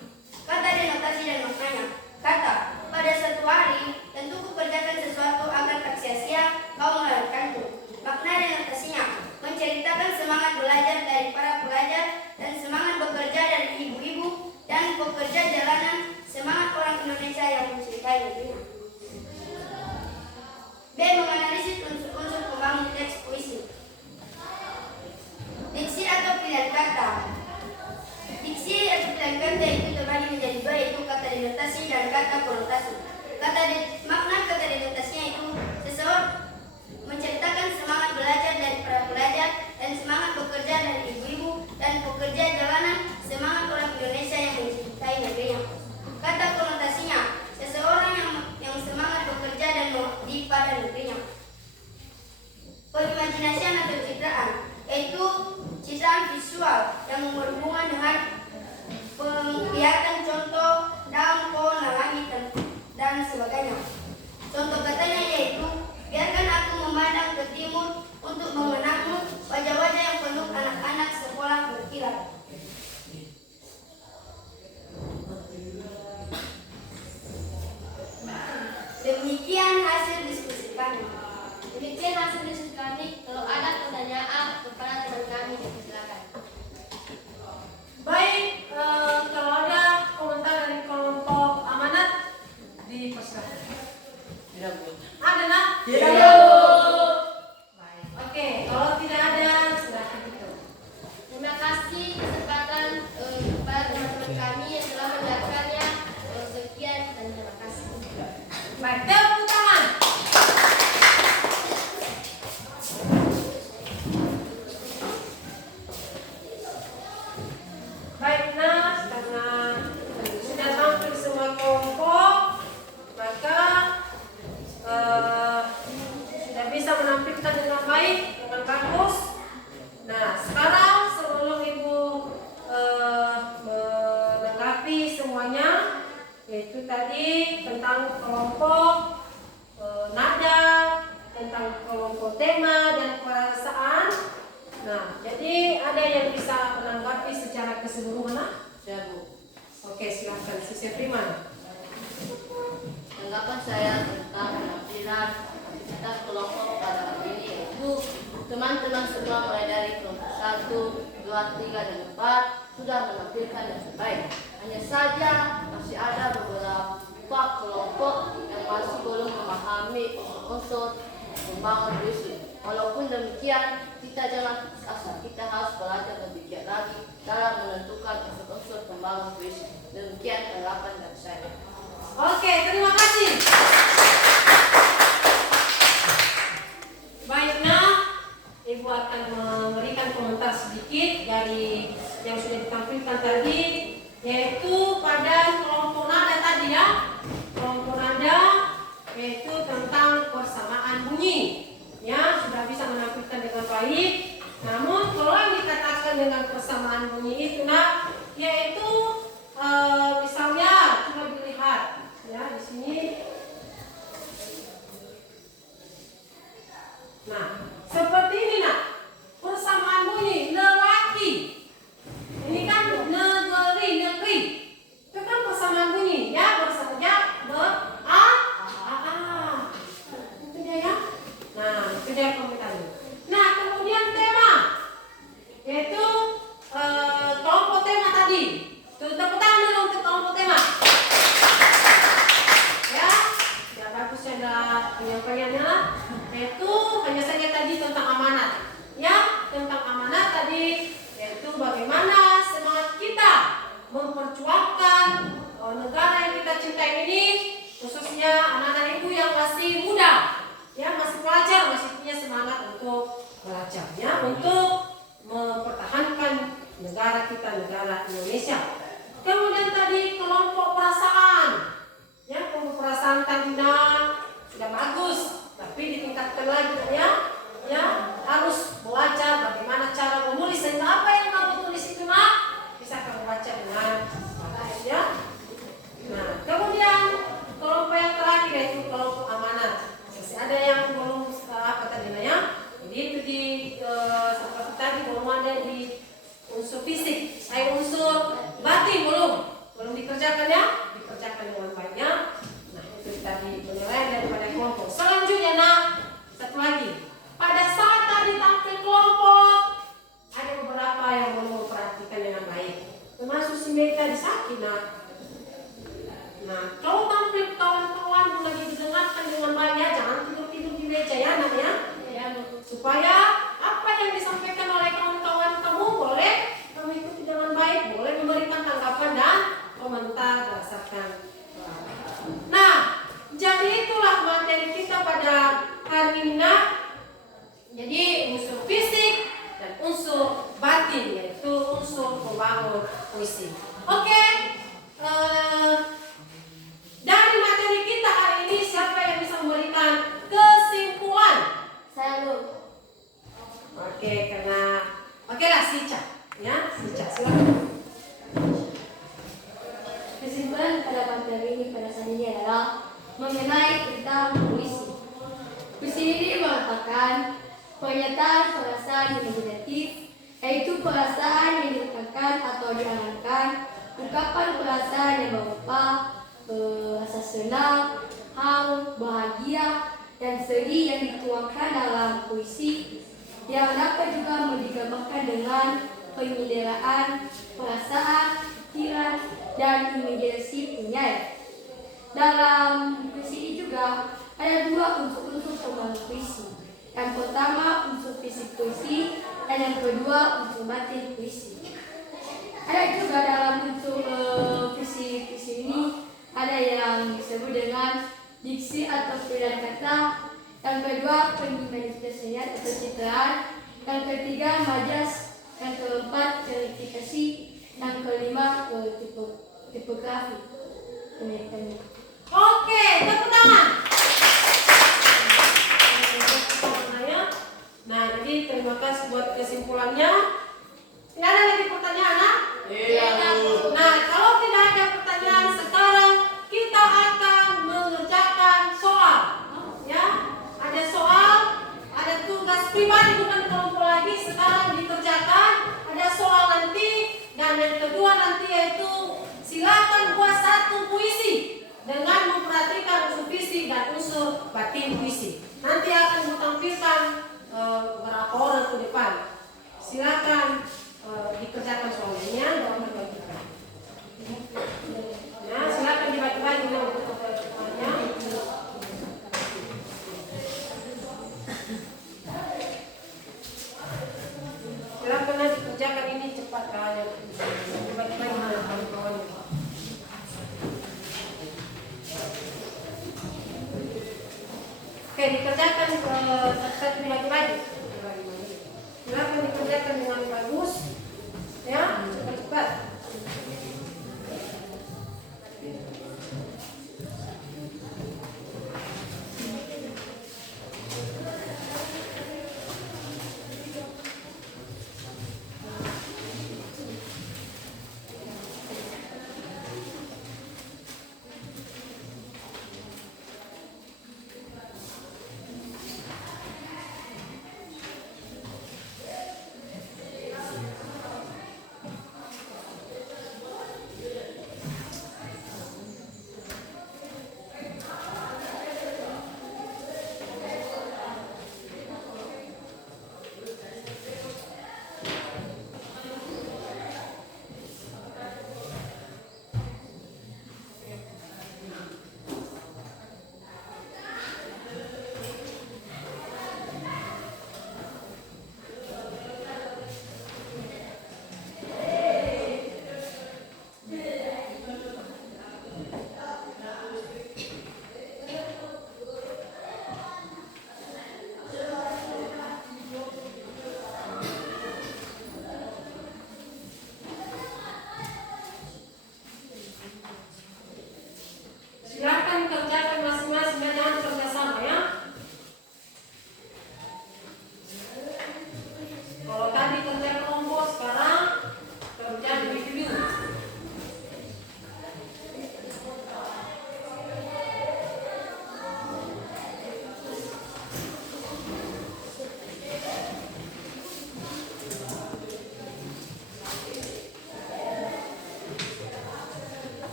Kata denotasi dan maknanya. Kata, pada suatu hari tentu kukerjakan sesuatu agar tak sia-sia kau melahirkanku. Makna denotasinya, menceritakan semangat belajar dari para pelajar dan semangat bekerja dari ibu-ibu dan pekerja jalanan, semangat orang Indonesia yang mencintai negerinya. B. Menganalisis unsur-unsur pembangun teks puisi. Diksi atau pilihan kata. Diksi atau pilihan kata itu terbagi menjadi dua, yaitu kata denotasi dan kata konotasi. Makna kata denotasinya itu seseorang menceritakan semangat belajar dari para pelajar dan semangat bekerja dari ibu-ibu dan pekerja jalanan, semangat orang Indonesia yang mencintai negerinya. Kata konotasinya, seseorang yang semangat bekerja dan mengabdi pada negerinya. Pengimajinasian atau citraan, yaitu citraan visual yang berhubungan dengan penglihatan, contoh daun, pohon, langit, dan sebagainya. Contoh katanya yaitu, biarkan aku memandang ke timur untuk mengenangmu, wajah-wajah yang penuh anak-anak sekolah berkilau. Demikian hasil diskusi kami. Kalau ada pertanyaan kepada teman kami, silakan. Baik, kalau ada komentar dari kelompok amanat, dipersilakan. Tidak, Bu. Ada, Nak? Tidak. Baik. Oke, kalau tidak ada, silakan itu. Terima kasih kesempatan kepada teman-teman kami yang telah mendengarkannya. Sekian dan terima kasih. Baik, tepuk tangan. Baik, Nas, karena sudah tampil semua kelompok, maka sudah bisa menampilkan dengan baik, dengan bagus. Nah, sekarang sebelum Ibu menanggapi semuanya, yaitu tadi tentang kelompok nada, tentang kelompok tema dan perasaan. Nah, jadi ada yang bisa menanggapi secara keseluruhan, Nak? Siap, Bu. Oke, silakan Sisi Priman. Tanggapan saya tentang penampilan aktivitas kelompok pada hari ini yaitu teman-teman semua mulai dari kelompok 1, 2, 3, dan 4 sudah menampilkan yang terbaik. Hanya saja masih ada beberapa kelompok yang masih belum memahami unsur membangun puisi. Walaupun demikian, kita harus belajar lebih giat lagi dalam menentukan unsur-unsur pembangun puisi. Demikian tanggapan dari saya. Oke, terima kasih. Baik, Nah, Ibu akan memberikan komentar sedikit dari yang sudah ditampilkan tadi, yaitu pada kelompok nada tadi ya. Kelompok nada yaitu tentang persamaan bunyi. Ya, sudah bisa menampilkan dengan baik. Namun kalau yang dikatakan dengan persamaan bunyi itu, Nah, yaitu misalnya coba dilihat ya di sini bagiannya lah, yaitu hanya saja tadi tentang amanat. Ya, tentang amanat tadi yaitu bagaimana semangat kita memperjuangkan negara yang kita cintai ini, khususnya anak-anak ibu yang masih muda, ya masih pelajar, masih punya semangat untuk belajar, ya, untuk mempertahankan negara kita, negara Indonesia. Kemudian tadi kelompok perasaan, ya kelompok perasaan tadi sudah bagus, tapi ditingkatkan lagi, ya harus belajar bagaimana cara menulis, sehingga apa yang kamu tulis itu bisa kamu baca dengan bagus, ya. Nah, kemudian kelompok yang terakhir yaitu kelompok amanat. Masih ada yang belum apa tadi jadi itu di seperti tadi belum ada di unsur fisik, unsur batin belum dikerjakan, ya, dikerjakan dengan baiknya. Nah, itu tadi penilaian daripada kelompok. Selanjutnya satu lagi, pada saat tadi tampil kelompok ada beberapa yang belum memperhatikan dengan baik, termasuk si Meta di Sakinah. Nah, kalau tampil kawan-kawan lagi didengarkan dengan baik, ya jangan tidur-tidur di meja, ya nak, ya, supaya apa yang disampaikan oleh kawan-kawan kamu boleh kamu ikuti dengan baik, boleh memberikan tanggapan dan komentar berdasarkan. Nah, jadi itulah materi kita pada hari ini. Jadi unsur fisik dan unsur batin, yaitu unsur pembangun puisi. Oke. Dari materi kita hari ini, siapa yang bisa memberikan kesimpulan? Saya lu. Oke lah, Sica, ya, Sica, silakan. Kesimpulan pada materi ini pada saat ini adalah mengenai tentang puisi. Puisi ini mengatakan pernyataan perasaan yang negatif, yaitu perasaan yang ditekankan atau diangankan, ungkapan perasaan yang berupa rasa senang, haru, bahagia, dan sedih yang dituangkan dalam puisi, yang dapat juga digambarkan dengan penginderaan perasaan, pikiran, dan imajinasi penyair. Dalam puisi ini juga ada dua unsur-unsur pembangun puisi. Yang pertama unsur fisik puisi, dan yang kedua unsur batin puisi. Ada juga dalam unsur puisi ini ada yang disebut dengan diksi atau pilihan kata, yang kedua penimajinasian atau citraan, yang ketiga majas, yang keempat verifikasi, yang kelima tipografi. Oke, tepuk tangan. Nah, jadi terima kasih buat kesimpulannya. Tidak ada lagi pertanyaan, nak? Iya, Bu. Nah, kalau tidak ada pertanyaan, sekarang kita akan mengerjakan soal. Ya, ada soal, ada tugas pribadi bukan kelompok lagi. Sekarang dikerjakan, ada soal nanti, dan yang kedua nanti yaitu silakan buat satu puisi dengan memperhatikan unsur fisik dan unsur batin puisi. Nanti akan ditampilkan beberapa orang ke depan. Silakan dikerjakan soalnya dan dibagikan. Nah, silakan dibagi-bagi untuk soalnya. Silakan nanti kerjakan ini cepat kalian. Dibagi-bagi dengan kawan-kawan. Oke, dikerjakan satu dibagi-bagi. Silakan dikerjakan dengan bagus, ya, cepat-cepat.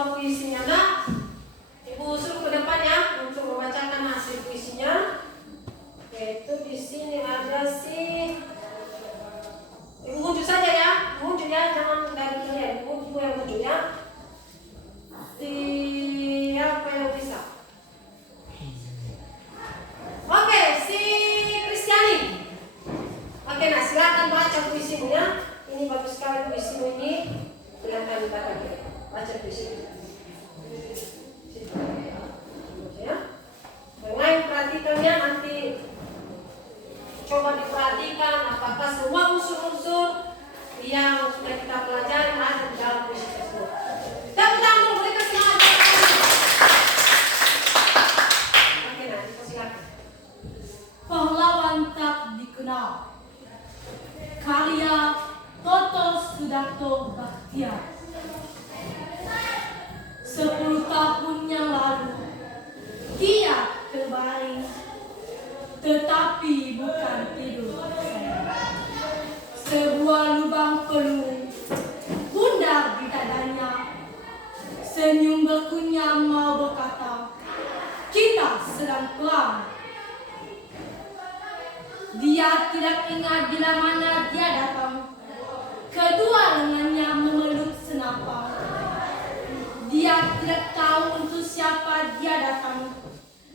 membawa puisinya, nak? Ibu suruh ke depan ya untuk membacakan hasil puisinya. Yaitu di sini ada si Ibu muncul saja ya, muncul ya, jangan dari kalian. Ibu yang muncul ya. Siapa yang bisa? Oke, si Kristiani. Oke, nah silakan baca puisimu ya. Ini bagus sekali puisimu ini. Silakan baca puisimu. Ya. Yang lain perhatikan ya, nanti coba diperhatikan apakah semua unsur-unsur yang sudah kita pelajari ada di dalam puisi tersebut. Tepuk tangan dulu, berikan semangat. Oke, nah, silakan. Pahlawan tak dikenal. Karya Toto Sudarto Bachtiar. 10 tahun yang lalu dia terbaring, tetapi bukan tidur. Sebuah lubang peluh bundar di dadanya. Senyum berkunyah mau berkata, kita sedang perang. Dia tidak ingat bila mana dia datang. Kedua lengannya memeluk senapang. Dia tidak tahu untuk siapa dia datang.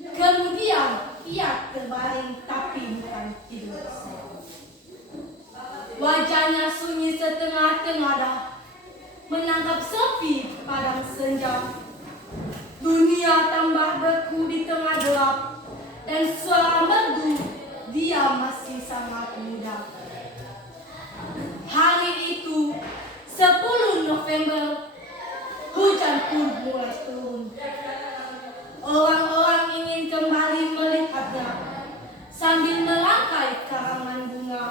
Kemudian ia terbaring tapi bukan tidur. Wajahnya sunyi setengah tengadah, menangkap sepi padang senja. Dunia tambah beku di tengah gelap, dan suara merdu, dia masih sangat muda. Hari itu, 10 November, hujan pun mulai turun. Orang-orang ingin kembali melihatnya sambil merangkai karangan bunga.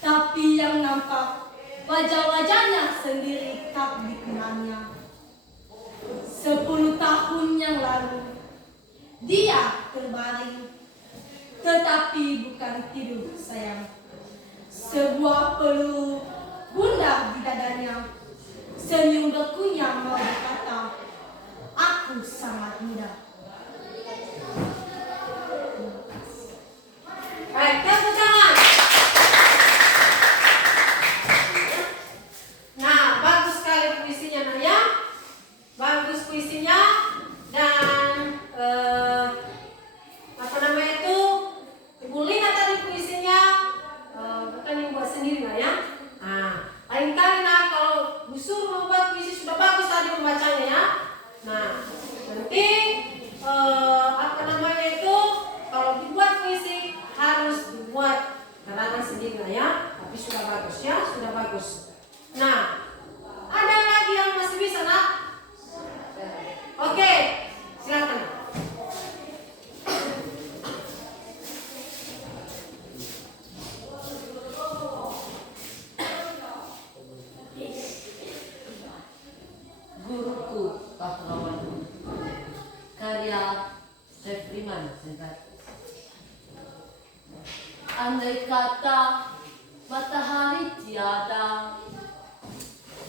Tapi yang nampak wajah-wajahnya sendiri tak dikenalnya. 10 tahun yang lalu dia terbaring, tetapi bukan tidur sayang. Sebuah peluh bundar di dadanya. Senyum berkunyah mau berkata, aku sangat muda. Baik, tepuk tangan. Nah, bagus sekali puisinya Naya. Bagus puisinya dan apa namanya itu? Ibu lihat tadi puisinya bukan yang buat sendiri lah ya. Nah, lain kali nah kalau Bu Sur membuat puisi sudah bagus tadi membacanya ya. Nah, nanti apa namanya itu? Kalau dibuat puisi harus dibuat karangan sendiri lah ya. Tapi sudah bagus ya, sudah bagus. Nah, ada lagi yang masih bisa nak? Oke, silakan. Guruku Pahlawanku. Karya Freeman Sengkat. Andai kata matahari tiada,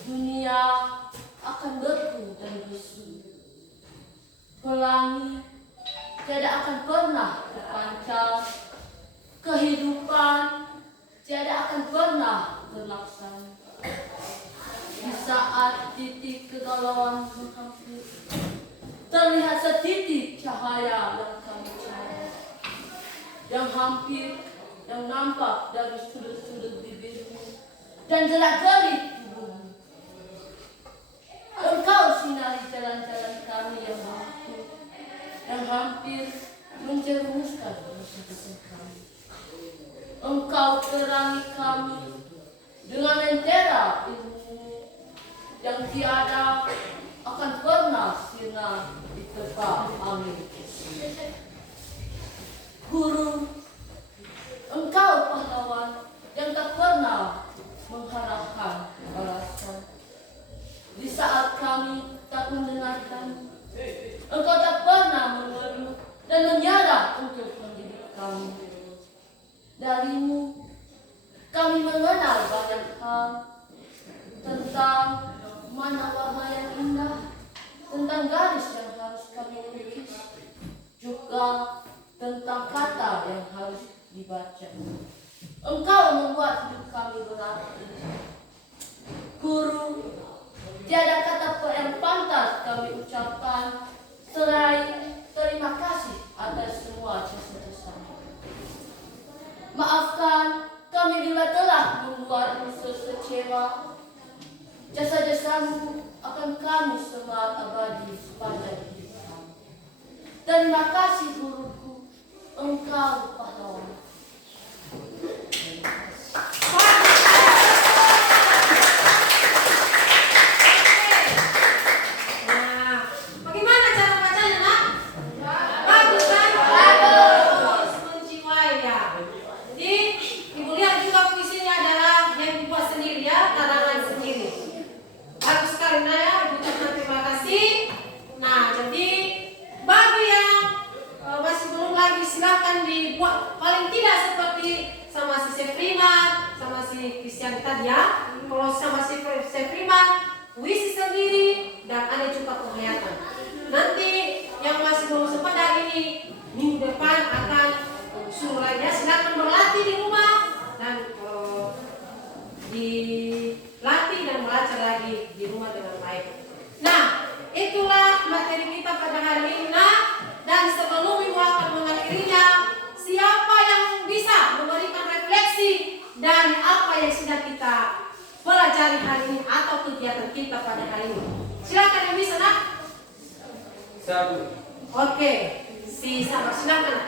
dunia akan beku dan bisu. Pelangi tiada akan pernah terpancar. Kehidupan tiada akan pernah terlaksana. Di saat titik kegalauan menghampiri, terlihat setitik cahaya yang kami cari, yang hampir, yang nampak dari sudut-sudut bibirmu dan gerak-gerik tubuhmu. Engkau sinari jalan-jalan kami yang waktu, yang hampir menjerumuskan musuh-musuh kami. Engkau terangi kami dengan lentera ilmu yang tiada akan pernah sinar di tepa angin. Guru, engkau pahlawan yang tak pernah mengharapkan balasan. Di saat kami tak mendengarkan, engkau tak pernah mengeluh dan menyerah untuk mendidik kami. Darimu, kami mengenal banyak hal tentang mana warna yang indah, Kuasamu akan kami selamat abadi sepanjang hidup kami. Terima kasih guruku, engkau pahlawan. Nah, bagaimana cara bacanya, Nak? Bagus kan? Bagus, menjiwai ya. Jadi, Ibu lihat juga puisinya adalah yang dibuat sendiri ya, karangan sendiri. Bagus sekali, Nak ya. Ibu ucapkan terima kasih. Nah, jadi bagi yang masih belum lagi silahkan dibuat paling tidak seperti sama si Sefriman, sama si Christian tadi ya. Kalau sama si Sefriman, puisi sendiri dan ada juga penghayatan. Nanti yang masih belum sempat hari ini minggu depan akan suruh lagi ya, silakan berlatih di rumah dan dilatih dan belajar lagi di rumah dengan baik. Nah, itulah materi kita pada hari ini. Nah, dan sebelum Ibu akan mengakhirinya, siapa yang bisa memberikan refleksi dari apa yang sudah kita pelajari hari ini atau kegiatan kita pada hari ini? Silakan yang bisa, Nak. Sabu. Oke, si Sabar silakan, Nak.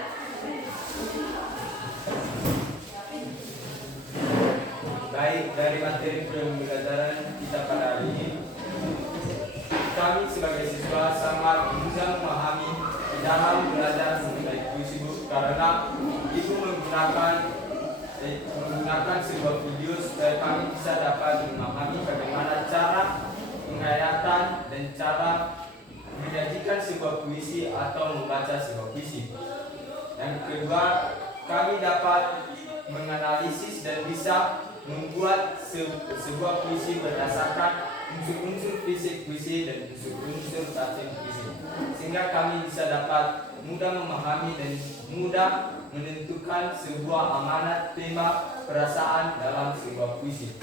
Baik, dari materi pembelajaran kita pada hari ini, kami sebagai siswa sangat mudah memahami di dalam belajar mengenai puisi Bu, karena Ibu menggunakan sebuah video supaya kami bisa dapat memahami bagaimana cara penghayatan dan cara menyajikan sebuah puisi atau membaca sebuah puisi. Yang kedua, kami dapat menganalisis dan bisa membuat sebuah puisi berdasarkan unsur-unsur fisik puisi dan unsur-unsur batin puisi, sehingga kami bisa dapat mudah memahami dan mudah menentukan sebuah amanat, tema, perasaan dalam sebuah puisi.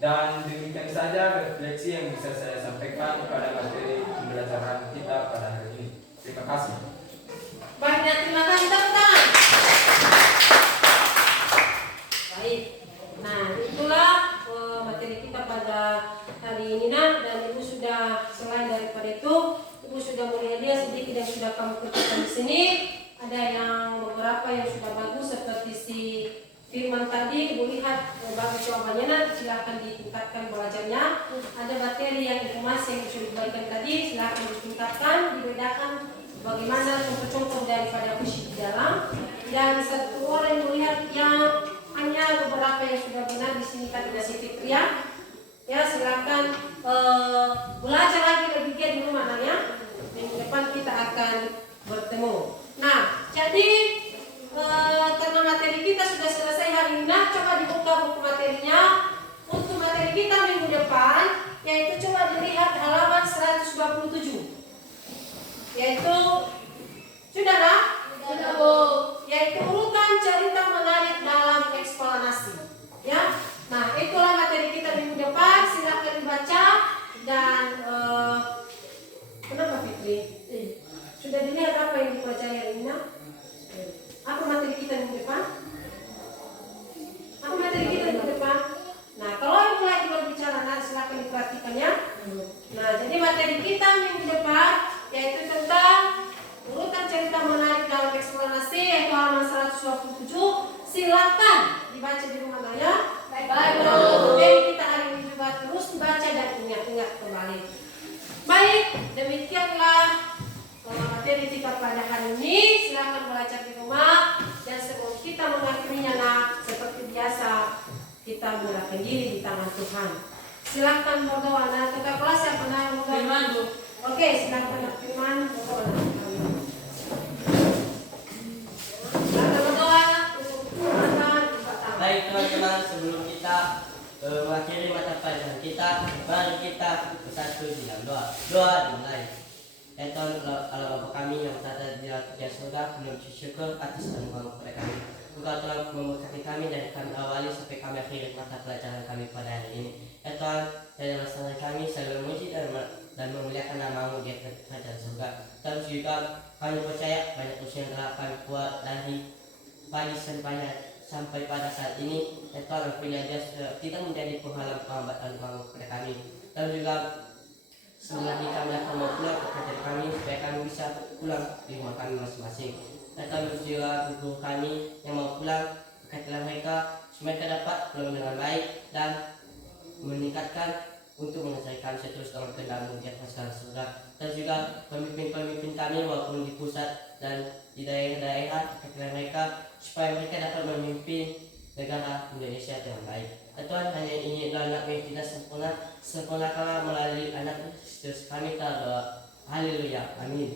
Dan demikian saja refleksi yang bisa saya sampaikan pada materi pembelajaran kita pada hari ini. Terima kasih. Baik, dan terima kasih, tepuk tangan. Baik, nah itulah materi kita pada hari ini, Nak. Dan Ibu sudah, selain daripada itu, Ibu sudah melihat sedikit yang sudah kamu kerjakan di sini. Ada yang beberapa yang sudah bagus seperti si Firman tadi, Ibu lihat bagus jawabannya, Nak. Silakan ditingkatkan belajarnya. Ada materi yang informasi yang sudah diberikan tadi, silakan ditingkatkan, dibedakan bagaimana contoh-contoh daripada puisi di dalam. Dan satu orang yang melihat yang hanya beberapa yang sudah benar di sini tadi dari Fitria. Ya, silakan belajar lagi lebih giat di rumah, Nak ya. Minggu depan kita akan bertemu. Nah, jadi karena materi kita sudah selesai hari ini, Nah, coba dibuka buku materinya. Untuk materi kita minggu depan, yaitu coba dilihat halaman 127. Yaitu sudah, Nak? Sudah, Bu. Yaitu urutan cerita menarik dalam eksplanasi. Ya, nah itulah materi kita minggu depan. Silakan dibaca dan kenapa Fitri? Sudah dilihat apa yang dibaca hari ini? Apa materi kita minggu depan? Apa materi kita minggu depan? Nah, kalau Ibu lagi berbicara, nanti silakan diperhatikan ya. Nah, jadi materi kita minggu depan yaitu tentang urutan cerita menarik dalam eksplanasi, yaitu halaman 127. Silakan dibaca di rumah ya. Baik, jadi kita hari ini juga terus baca dan ingat-ingat kembali. Baik, demikianlah materi kita pada hari ini. Silakan belajar di rumah dan sebelum kita mengakhirinya, Nak, seperti biasa kita menyerahkan diri di tangan Tuhan. Silakan berdoa, Nak. Kakak kelas yang pernah berdoa. Firman, Bu. Oke, silakan Nak Firman berdoa. Silakan berdoa untuk Tuhan. Baik teman-teman, sebelum kita mengakhiri mata pelajaran kita, mari kita bersatu dalam doa. Doa dimulai. Ya Tuhan, Allah Bapa kami yang berada di surga, kami mengucap syukur atas anugerah kepada kami. Engkau telah memberkati kami dari kami awali sampai kami akhiri mata pelajaran kami pada hari ini. Ya Tuhan, dalam masalah kami selalu memuji dan memuliakan nama-Mu di atas kerajaan surga. Dan juga kami percaya banyak usaha yang telah kami buat dari pagi sampai pada saat ini. Ya Tuhan, punya dia tidak menjadi penghalang penghambatan kepada kami. dan juga sebenarnya kami akan mau pulang ke kerja kami supaya kami bisa pulang di rumah kami masing-masing. Dan kami juga guru kami yang mau pulang berkatilah mereka supaya mereka dapat pulang dengan baik dan meningkatkan untuk menyelesaikan seterus dalam kendali di atas segala surga. Dan juga pemimpin-pemimpin kami walaupun di pusat dan di daerah-daerah berkatilah mereka supaya mereka dapat memimpin negara Indonesia dengan baik. Dan Tuhan, hanya ini adalah anak yang tidak sempurna, sempurnakanlah melalui anak Kristus. Kami telah berdoa. Haleluya. Amin.